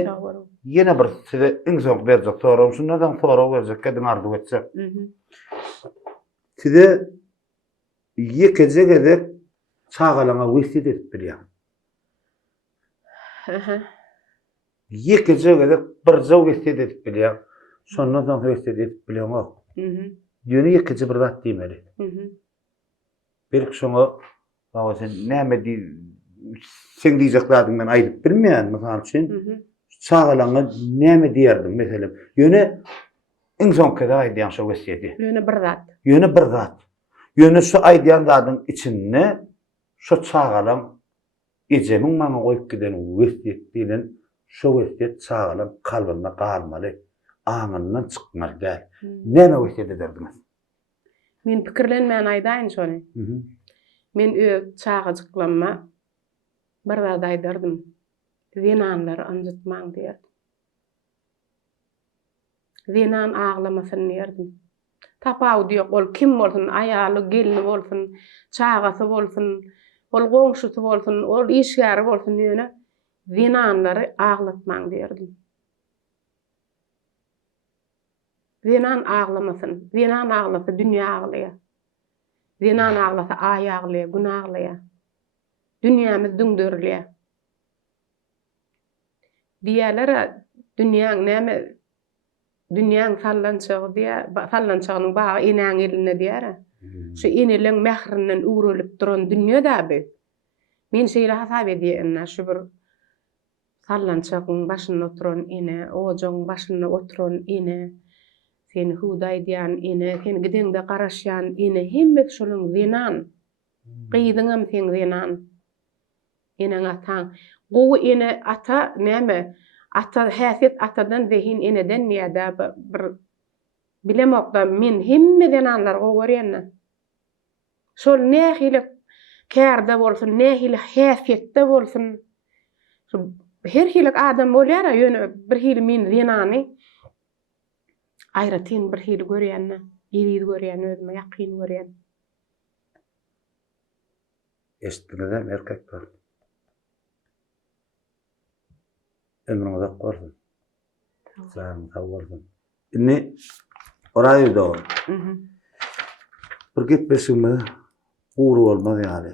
Ýene bir size iň soň berjek soram, şundan sonra berjek, kedin arzu etsek. Size ýekece gedek çağalaňa wesiýet edip bilýär. Ýekece gedek bir jow wesiýet edip bilýär. Şondan soň wesiýet edip bilýär. Ýöne ýekece bir zat diýmeli. Belki şoňa baga sen näme sen diýjeklerdiň men aýdyp bilmeýän, mysal üçin çağalaňa näme diýerdim meselem. Ýöne iň soňky da aýdýan şo wesiýeti. Ýöne bir zat. Ýöne bir zat. Ýöne şu aýdýan zatyň içinde şo çağalaň ejemiň maňa goýup giden wesiýet diýen şo wesiýet çağalaň kalbyna galmaly, aňyndan çykmaly däl. Näme wesiýet ederdiňiz? Men pikirlenmän aýdaýyn şonu. Men öz çağajyklanma bir zat aýdardym. Zenanlary anjytmaň diýerdim. Zenan ağlamasyn diýerdim. Tapaw diýip ol kim bolsun, aýaly, gelini bolsun, çağasy bolsun, ol goňşusy bolsun, ol işgäri bolsun diýene zinanlary aglatmaň diýerdim. Zinan aglamasyn, zinan aglasa dünýä aglaýar. Zinan aglasa aý aglaýar, gün aglaýar. Dünýämiz düňdürilýär. Diýerler dünýäň näme? Dünýäň sallançagy diýär, sallançagynyň bagy inäň eline diýär. Şu ineleň mährinden ugrulip duran dünýä däbi. Men şeýle hasap edýän, şu bir sallançagyň başynda oturan ine, ojagyň başynda oturan ine, seni hudaý diýän ine, seni gideňde garaşýan ine, hemme şoluň zinan. Gyýdyňam sen zinan. Eneň ataň. Bu ine ata näme? Ata häsiýet atadan zehin eneden niýede bir bilemokda men hemmeden anlar gowurýan. Şol nähili kärde bolsun, nähili häsiýetde bolsun. Her hilik adam bolýar, ýöne bir hili men zinany aýratyn bir hili görýän, ýeri görýän, özüme ýakyn görýän. Eşitdiňizem erkek bar. Ömrüňize gorsun. Sağ olun. Inni orayı da bir gitmesimi uğru olmaz yani.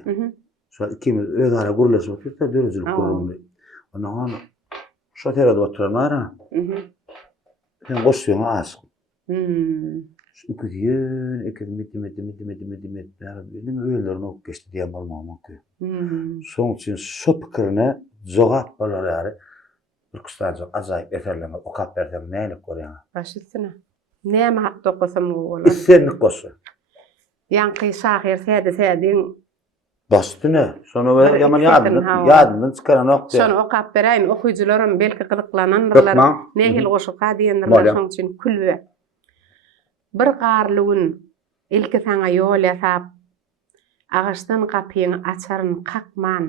Şu ikimiz ödara gurlaşıp da dörücülük kurulundu. Ondan şu terada oturanlar ha. Sen koşuyorsun aşık. İki gün, iki mit. Benim öğlerini ok geçti diye balmağım ki. Son için şu pikirine cevap balaları bir kısaca acayip eserleme okap versem neylik koruyan? Başısına. Näme hatda okasam bolar? İssenlik koşu. Yankı şahir säde Baştına. Sonra yaman yadından çıkaran ok diye. Şonu okap beraýyn, okuyjylarym belki gyzyklanandylar. Nähil goşuka diýenler şoň üçin külbe. Bir garly gün ilki saňa ýol ýasap, agaçdan gapyňy açaryn kakman.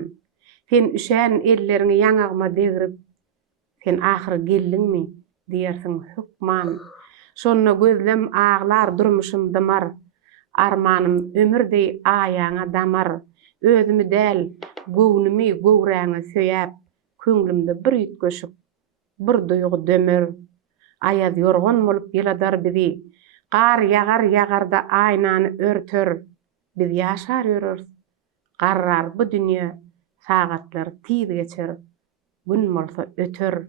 Sen üşän ellerini ýanagma degirip, sen ahir geldiňmi diýersiň hukman. Şonna gözlem ağlar durmuşum damar. Armanım ömürdeý aýaňa damar. Özümi däl, göwnümi gowraňa söýäp, köňlimde bir ýit göşüp, bir duýgu dömer. Aýaz ýorgan bolup ýyladar bizi. Gar ýagar-ýagarda aýnany örtör. Biz ýaşar ýörürs. Garrar bu dünýä, sagatlar tiz geçer. Gün bolsa ötör.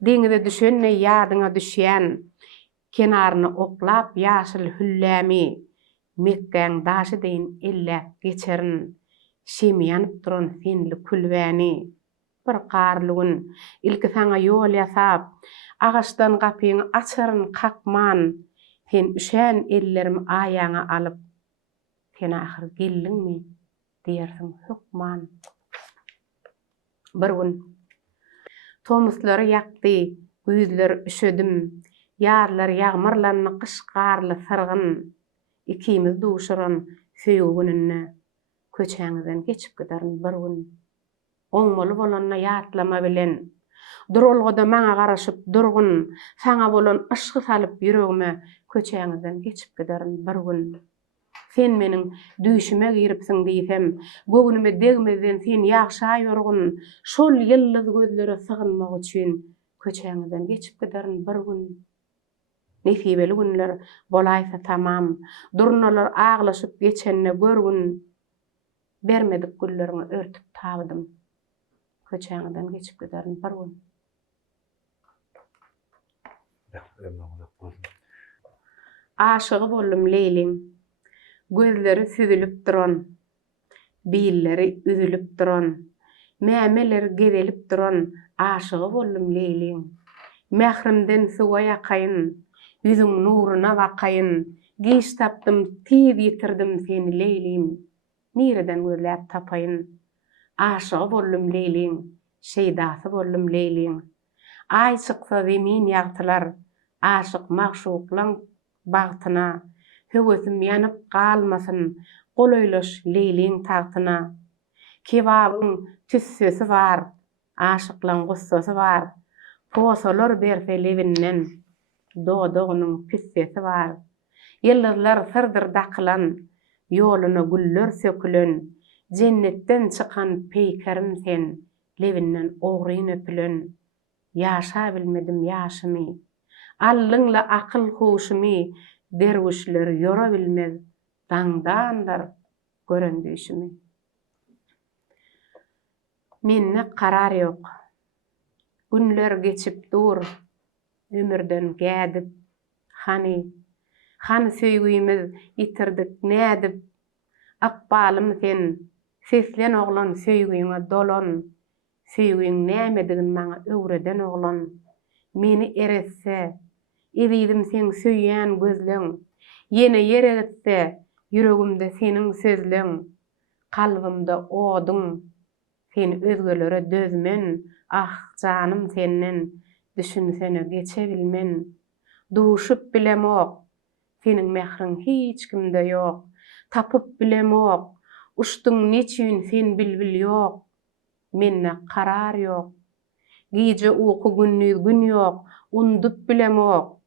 Deňize düşenne ýadyňa düşýän, kenaryny oklap ýaşyl hüllämi, Mekkäň daşy deýin elle geçerin. Şemýanyp duran senli külbäni. Bir garly gün ilki saňa ýol ýasap, agaçdan gapyňy açaryn kakman. Sen üşän ellerimi aýaňa alyp, sen ahir geldiňmi diýersiň hukman. Bir gün tomuslary ýakdy, güýzleri üşedim. Ýarlar ýagmyrlanyny kışgarly syrgyn. İkimiz duşuran söýgü gününe köçäňizden geçip giderin bir gün. Oňmaly bolanna ýatlama bilen, durulgada maňa garaşyp durgun, saňa bolan ışgy salyp ýüregime köçäňizden geçip giderin bir gün. Sen meniň düýşüme giripsiň diýsem, göwnüme degmeden sen ýagşa ýorgun, şol ýyldyz gözlere sygynmak üçin köçäňizden geçip giderin bir gün. Nesibeli günler bolaýsa tamam, durnalar aglaşyp geçenne görgün. Bermedik güllerimi örtüp tabydym. Köçäňizden geçip giderin bir gün. Aşygy boldum Leyliň. Gözleri süzülüp duran, beýilleri üzülüp duran, mämeleri gezelip duran aşygy boldum Leyliň. Mährimden suwa ýakayyn, yüzüň nuruna bakayın, giş tapdım, tiz yitirdim seni Leyliň. Nireden gözläp tapayın, aşygy boldum Leyliň, şeýdasy boldum Leyliň. Ay çyksa zemin ýagtylar, aşyk magşuklaň bagtyna, höwesim ýanyp galmasyn, golaýlaş Leyliň tagtyna. Kebabyň tüssesi bar, aşyklaň gussasy bar, posalar berse lewinden. Doğunyň pissesi bar. Ýyldyzlar sırdır daklan, ýoluna güller sökülen, Cennetten çıkan peykerim sen, levinden oğryn öpülen. Yaşa bilmedim yaşamy. Allyňla akyl hoşumy, derwişler yora bilmez, daňdandar görendişimi. Menne karar ýok. Günler geçip dur, ömürden gädip, hani söýgüýimiz ýitirdik nädip, akbalym sen, seslen oglan söýgüýüňe dolan, söýgüýüň nämedigin maňa öwreden oglan, meni eretse, ezidim sen söýýän gözleň, ýene ýere gitse, yüregimde seniň sözleň, kalbymda oduň, seni özgelere dözmen, ah canım senden, düşünsene geçebilmen, duşup bilemok, senin mehrin hiç kimde yok, tapıp bilemok, uçtun niçin sen bilbil yok, menne karar yok, gece uyku günnüz gün yok, undup bilemok,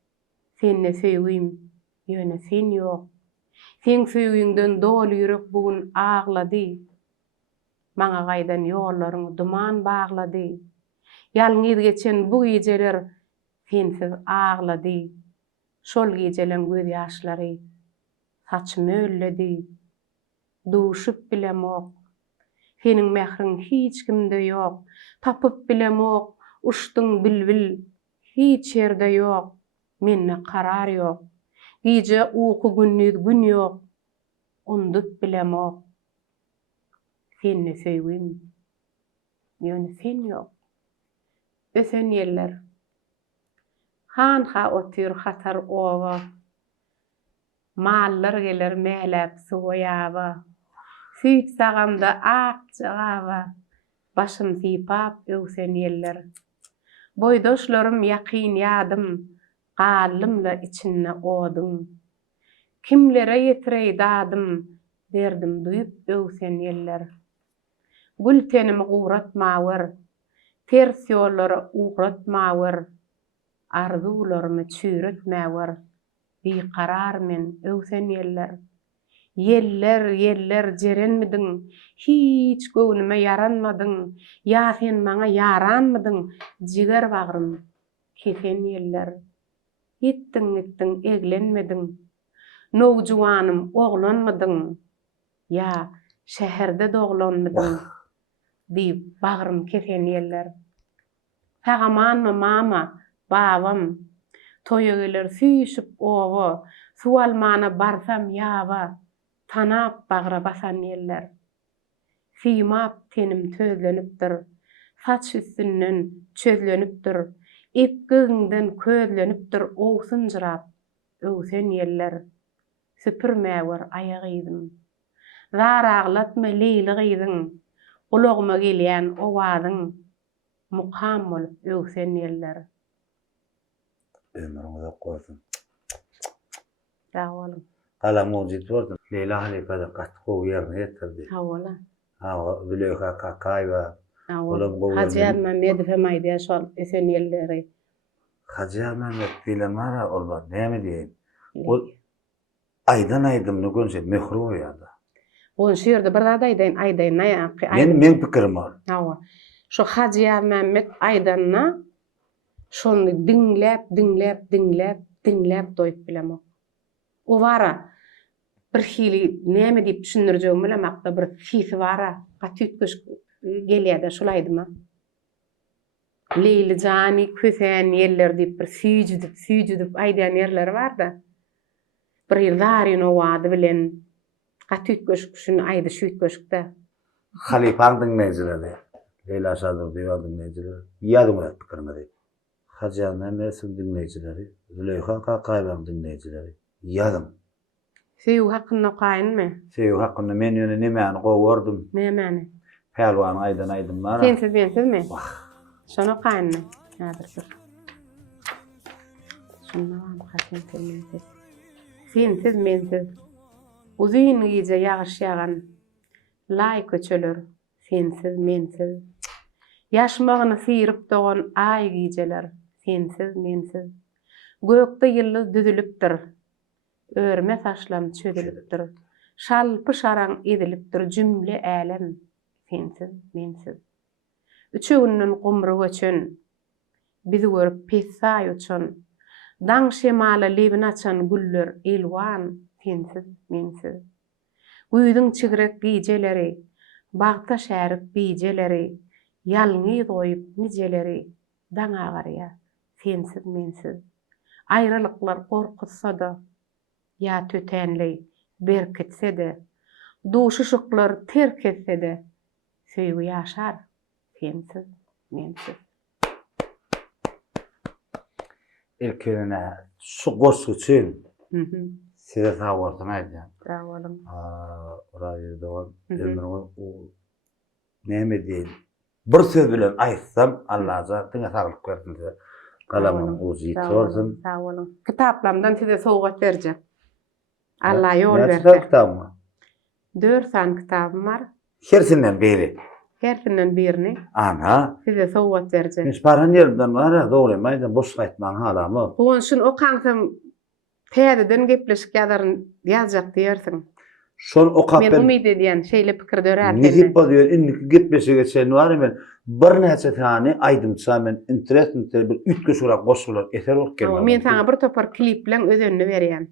senne söýgüýüm, ýöne sen yok, sen söýgüýüňden dolu ýürek bugün ağlady, maňa gaýdan ýollaryň duman baglady, ýalňyz geçen bu geceler sensiz ağlady, şol geceleň göz ýaşlary saçymy ölledi, duşup bilemok, senin mehrin hiç kimde yok, tapıp bilemok, uçtun bilbil, hiç yerde yok, menne karar yok, gece uyku günnüz gün yok, undup bilemok, senne söýgüýüm, ýöne sen yok. Ösen ýerler, ha otyr hatar owa, mallar geler mehlep soýaba, süýt sagamda akçygawa, başym sypap öwsen ýerler. Boýdoşlarym ýakyn ýadym, gallymla içinde oduň. Kimlere ýetirey dadym, derdim duýup öwsen ýerler. Gül tenimi guratmawar, ters ýollara ugratmawar, arzularymı çüýretmäwar, biqarar men öwsen ýerler. Yeller jerenmidiň, hiç göwnüme yaranmadyň, ýa sen maňa yaranmadyň, jiger bagrym kesen ýerler. Gittiň eglenmediň, nowjuwanym oglanmadyň, ýa şäherde doglanmadyň, diýip bagrym kesen ýerler. Tagamanmy mama, babam, toýa geler süýşüp owa, sualmana barsam ýaba, tanap bagra basan ýerler. Symap tenim tözlenipdir, saç üstünden çözlenipdir, ipgiňden közlenipdir, owsynjyrap öwsen ýerler. Süpürmäwer aýagyydym. Zaraglatma leýli gyzyň, ulagma gelýän owazyň, mukam bolup öwsen ýerler. Ömrüňize goýsun. Sağ olun. Hala mojit boldy. Leyla Halifa'da gatgo ýerine ýetirdi. Hawala. Hawa Züleyha Kakayba. Olam gowy. Hajar Mehmedov hem aýdýar şol ösen ýerleri. Hajar Mehmet diýilen mara olmaz. Näme diýeyim? O aydan aydymny görse mehru ýa-da. On şu ýerde bir zat aýdaýyn. Men pikirim bar. Hawa. Şu Hajar Mehmet aýdanna şonu dinläp doýup bilemok. O wara bir hili näme diýip düşündirjegim bilemakda bir sisi wara, gatýytgyş gelýär-de şolaýdyma. Leyli jany kösen ýerler diýip bir süýjüdip aýdýan ýerler bar-da. Bir ýyllar owady bilen gatýytgyş şunu aýdy şüýtgeşikde. Halifaň dinleýjileri, Leyla Şadur diýip dinleýjileri, ýadyma pikirime diýip. Hajar Mehmet'in dinleýjileri, Züleyha Kakaybaň dinleýjileri, ýadym. Süýg hakynda okaýynmy? Süýg hakynda men ýöne nämäni gowurdym? Nämäni? Pelwan aýdan bar. Sensizmi? Şonu okaýynmy? Häzir. Şunu sensiz mensiz. Uzyn gece ýagyş ýagan, laý köçeler, sensiz mensiz. Ýaşmagyny syryp dogan aý geceler, sensiz mensiz. Gökde ýyldız düzülipdir, örme saçlam çözülipdir. şalpy şaraň edilipdir cümle älem, sensiz, mensiz. Üçüňinden gumry göçün, bizi görüp pessaý uçun, daň şemala lebini açan güller elwan, sensiz, mensiz. Güýdüň çigirek gijeleri, bagta şärik bijeleri, ýalňy doýup nijeleri, daňa garya, sensiz, mensiz. Ayrılyklar korkutsa-da, ýa tötenli berkitse-de, duşuşyklar terk etse-de, söýgü ýaşar, sensiz, mensiz. Ilkine şu goşu için size sağ olsun aydın. Sağ olun. Radyoda ömrüne o neme değil. Bir söz bilen aytsam Allah zatına sağlık versin size. Kalamın uzu yitorsun. Sağ olun. Kitaplarımdan size sowgat berjek. Allah yol versin. bersin. Kitap mı? 4 tane kitabım var. Hersinden beri. Hersinden birini Ana. size sowgat berjek. Biz paran yerimden var ya doğrumaydan boş gaýtman halamı. Onun şun okansam täzeden gepleşik ýazaryn ýazjak diýersiň. Şol okap Men ben umyt edýän şeýle pikir dörär. nehip bolýar, indi gitmese geçen var men bir näçe tane aýdymça men internet bir ütke şurak goşular eser bolup geldi. Men saňa bir topar klip bilen özünü berýän.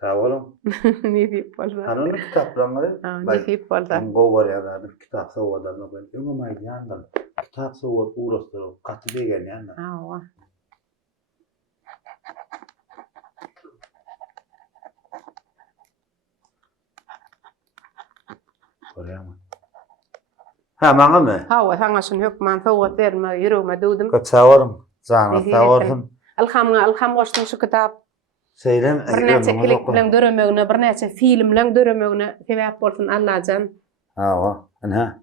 Sağ olun. Ne diýip bolsa. Hanım kitaplarımı Ne diýip bolsa. go var ya da kitap sowadan no ben. Öňe maýdandan kitap sowat uğraşdyryp gaty degen ýa-da. Awa. Görýärmi? Ha, maňa mı? Hawa saňa şun hökman sowgat berme ýüregime döwdüm. Kaçawarym. Jana sawarym. Alham goşdyň şu kitap. Seýlem Bir näçe klip bilen döremegine, bir näçe film bilen döremegine sebäp bolsun Allahjan. Ha, ana.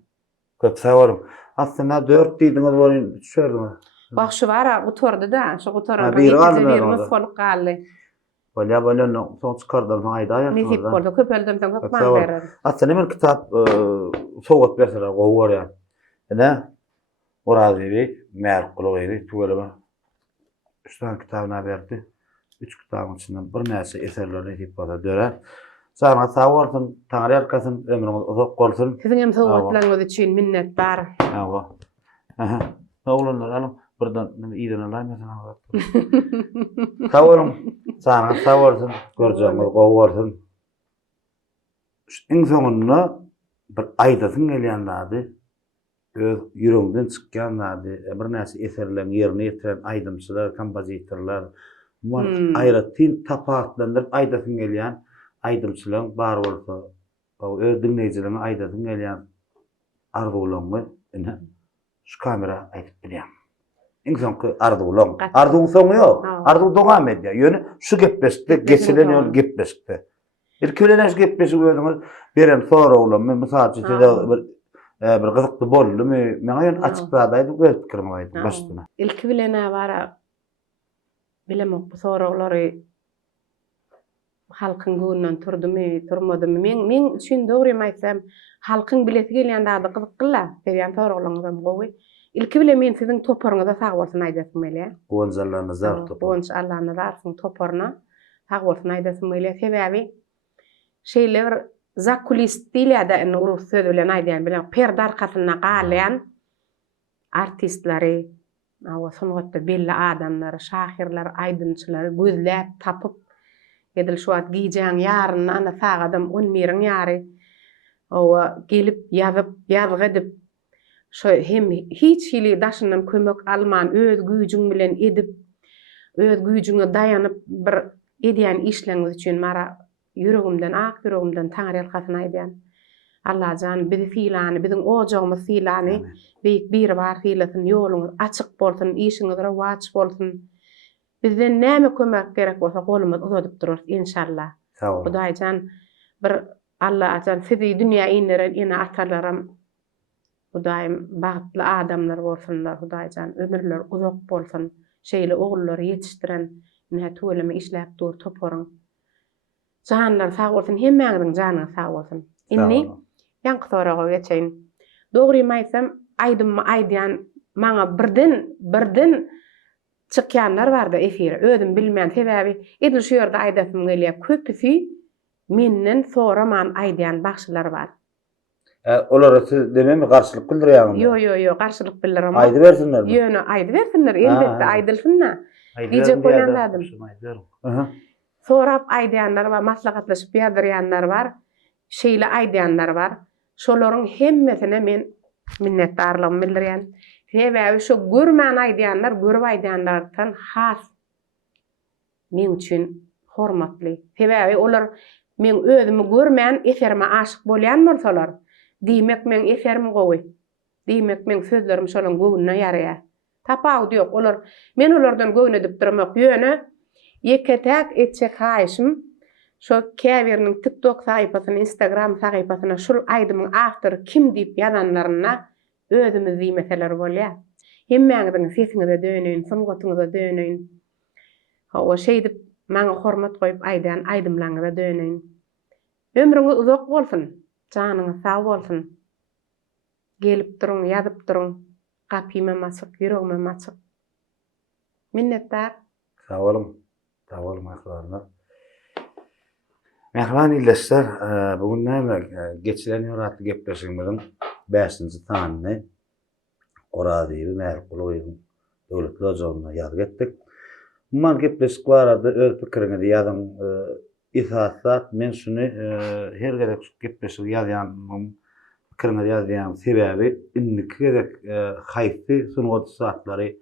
Kaçawarym. Aslında 4 diýdiňiz bolýan düşerdim. Bak şu var, bu torda da, şu bu torda. bir galdy bir orada. musfoluk galdy. Bolýan soň çykardan aýda Ne ýaşaýar. tip boldy, köpeldem sen köp Sağ ol. berer. Aslında men kitap sowgat berseler gowar ýa. Ene Orazibi mer kulugyry tuweleme. 3 tane kitabına berdi. 3 kitabın içinden bir näçe eserlerini tip bada dörer. Sana sağ bolsun, taňry arkasyn ömrüňiz uzak bolsun. Sizin hem sowgatlaryňyz üçin minnetbar. Awa. Aha. Oğlanlar alın. Buradan iyiden alaymasın. Sağ olun. Sana sağ olsun. Görjäňiz gowursun. Iň soňunda bir aýdasyn gelýänlärdi. Öz ýüreginden çykýanlardy. Bir näçe eserlerini ýerine ýetiren aýdymçylar, kompozitorlar, muar aýratyn tapatlandyryp aýdasyn gelýän aýdymçylar bar bolsa, o öz dinleýijilerine aýdasyn gelýän arzuwlaryny ene şu kamera aýdyp bilýär. Iň soňky arzuwlaryň. Arzuwň soňy ýok. Arzuw dowam edýär. Ýöne şu gepleşikde geçilen ýol gepleşikde. Irküleneş gepleşik özüňiz beren sorawlar. Men mysal üçin bir gyzykly boldymy? Men aýan açyklaýdy, öz pikirimi aýdym başdyna. İlki bilene bara bilemok bu sorawlary halkyň göwnünden turdumy, turmadymy? Men üçin dogry aýtsam, halkyň bileti gelýände gyzykly, sebäp sorawlaryňyz gowy. İlki bile men sizin toparyňyza sag bolsun aýdasym gelýär. Gonzalarny zar topar. Gonç Allah'ını zarsın toparına. Sag bolsun aýdasym gelýär. Sebäbi şeýler zakulist diýilýär ene urus söz bilen aýdýan bilen perde arkasyna galýan artistlary, awa songatda belli adamlar, şahirler, aýdymçylar gözläp tapyp edil şu at giýjäň ýaryny ana sag adam 10 miriň ýary owa gelip ýazyp edip şu hem hiç hili daşyndan kömek alman öz güýjüň bilen edip öz güýjüňe daýanyp bir edýän işleňiz üçin mara ýüregimden ýüregimden taňry alkasyna aýdýan. Allahjan bizi filany, biziň ojagymyz filany beýik bir bar filasyň ýoluňyz açyk bolsun, işiňiz rawaç bolsun. Bizden näme kömek gerek bolsa golumyz uzadyp durar inşallah. Sağ olun. Hudaýjan bir Allah ajan sizi dünýä inleren ene atalarym Hudaýym bagtly adamlar bolsunlar, Hudaýjan ömürler uzak bolsun. Şeýle oğullary ýetişdiren näme töweleme işläp dur toparyň. Janlar sag bolsun, hemmäňiň janyny sag bolsun. Inni ýanky soraga geçeýin. Dogry aýtsam, aýdyan maňa birden çykýanlar bardy efire. Özüm bilmän sebäbi edil şu ýerde aýdasym gelýär. Köpüsi menden sonra man aýdýan bagşylar bar. Olara siz dememi garşylyk bildirýärmi? Yo, garşylyk bildirim. Aýdy bersinler. Ýöne aýdy bersinler, elbetde aýdylsynlar. Diýje koýanladım. Sorap aýdýanlar we maslahatlaşyp ýazyrýanlar bar. Şeýle aýdýanlar bar. Şolaryň hemmesine men minnetdarlygym bildirýän. Sebäbi şu görmän aýdýanlar, görüp aýdýanlardan has men üçin hormatly. Sebäbi olar men özümi görmän eserime aşyk bolýan bolsalar, diýmek men eserimi gowy. Diýmek men sözlerim şolaryň göwnüne ýaraya. Tapawdy ýok. Olar men olardan göwne edip durmak ýöne ýeketäk etjek haýşym şo käbirniň TikTok sahypasyna, Instagram sahypasyna şol aýdymyň awtory kim diýip ýazanlaryna özümiz diýmeseler bolýar. Hemmäňiziň sesiňize döneýin, sungatyňyza döneýin. O şeý dip maňa hormat goýup aýdýan aýdymlaryňyza döneýin. Ömrüňiz uzak bolsun, janyňyz sag bolsun. Gelip duruň, ýazyp duruň. Gapyma maçyk, ýüregime maçyk. Minnetdar. Sag bolun. Sag bolun aýklarna. Mehriban ildeşler, bugün näme geçilen ýoratly gepleşigimiziň 5-nji tanyny Orazy Merkuluyň döwletli ojagyna ýazyp etdik. Man gepleşik barada öz pikiriňizi ýazan isasat men şunu her gerek gepleşik ýazýan pikiriňizi ýazýan sebäbi indiki gerek haýsy sunugat saatlary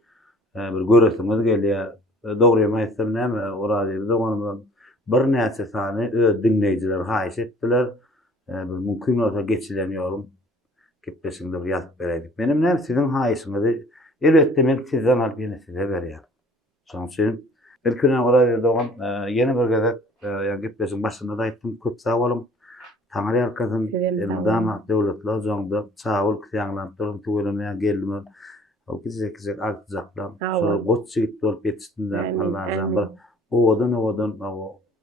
bir göresimiz gelýär. Dogry aýtsam näme Orazy zamanyndan bir näçe sany öz dinleýijiler haýyş etdiler. Bir mümkin bolsa geçilen ýolum gepleşiginde ýazyp bereydik. Benim näme siziň haýyşyňyzy elbetde men sizden alyp ýene size berýär. Şoň üçin ilkine Orazy dogan ýene bir gezek gepleşiň başynda da aýtdym, köp sag bolun. Taňary ýarkadyn elmydama döwletli ojagyňda çabul kýaňlanyp durup töwelemän geldim. O kizek agtjaklar. Şol gotçyk bolup ýetişdiler Allah'tan bir owadan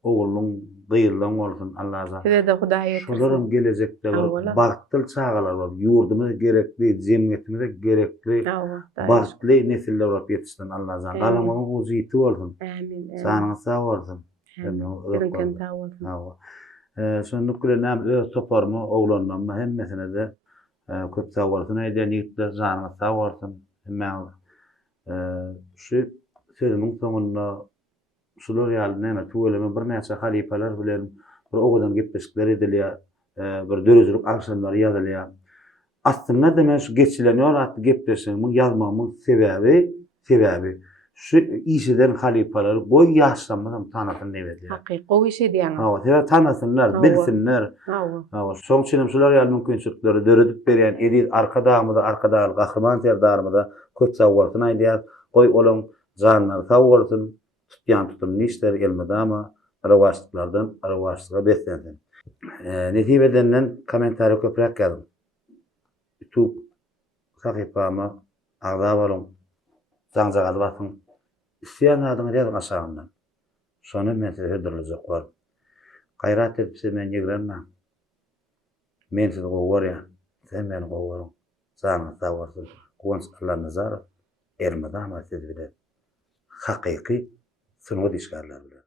oğluň gyýylan bolsun Allah'a. Size de Hudaý etsin. Şolaryň gelejekde bagtly çagalar bar. Ýurdumyz gerekli, jemgyýetimize gerekli, bagtly nesiller bolup ýetişden Allah'a. Galamagyň uzyty bolsun. Amin. Sanyňyz sag bolsun. Sizin sag bolsun. Şonluk bilen öz toparmy, oglanma hemmesine de köp sag bolsun. Aýdýan ýigitler janyňyz sag bolsun. Hemme şu sözümiň soňunda şular ýaly näme töweleme bir näçe halipalar bilen bir ogadan gepleşikler edilýär, bir dörüjlük akşamlary ýazylýar. Aslynda da men şu geçilen ýolatly gepleşigimiň ýazmamyň sebäbi şu işeden halipalar goý ýaşlamyň tanatyn diýerler. Hakyky goý işe diýen. Hawa, tanasynlar, bilsinler. Hawa, şoň üçin şular ýaly mümkinçilikleri döredip berýän edil arkadaly gahrman terdarmyda köp sag bolsun aýdýar. Goý olaň janlar sag bolsun. Tutyan tutum nişler elmedama arawaşlıklardan beslensin. Netibedenden komentary köprek geldim. YouTube sahypama agda bolun. Zaňjagaly basyn. Isýan adyny ýazgyň aşagyndan. Şonu men size höderlejek bar. Gaýrat edip men ýegrenme. Men sizi gowurýar. Sen meni gowuryň. Zaňyz sag bolsun. Gowunç Allah nazar elmedama siz bilen. Hakyky sunugat işgärler bilen.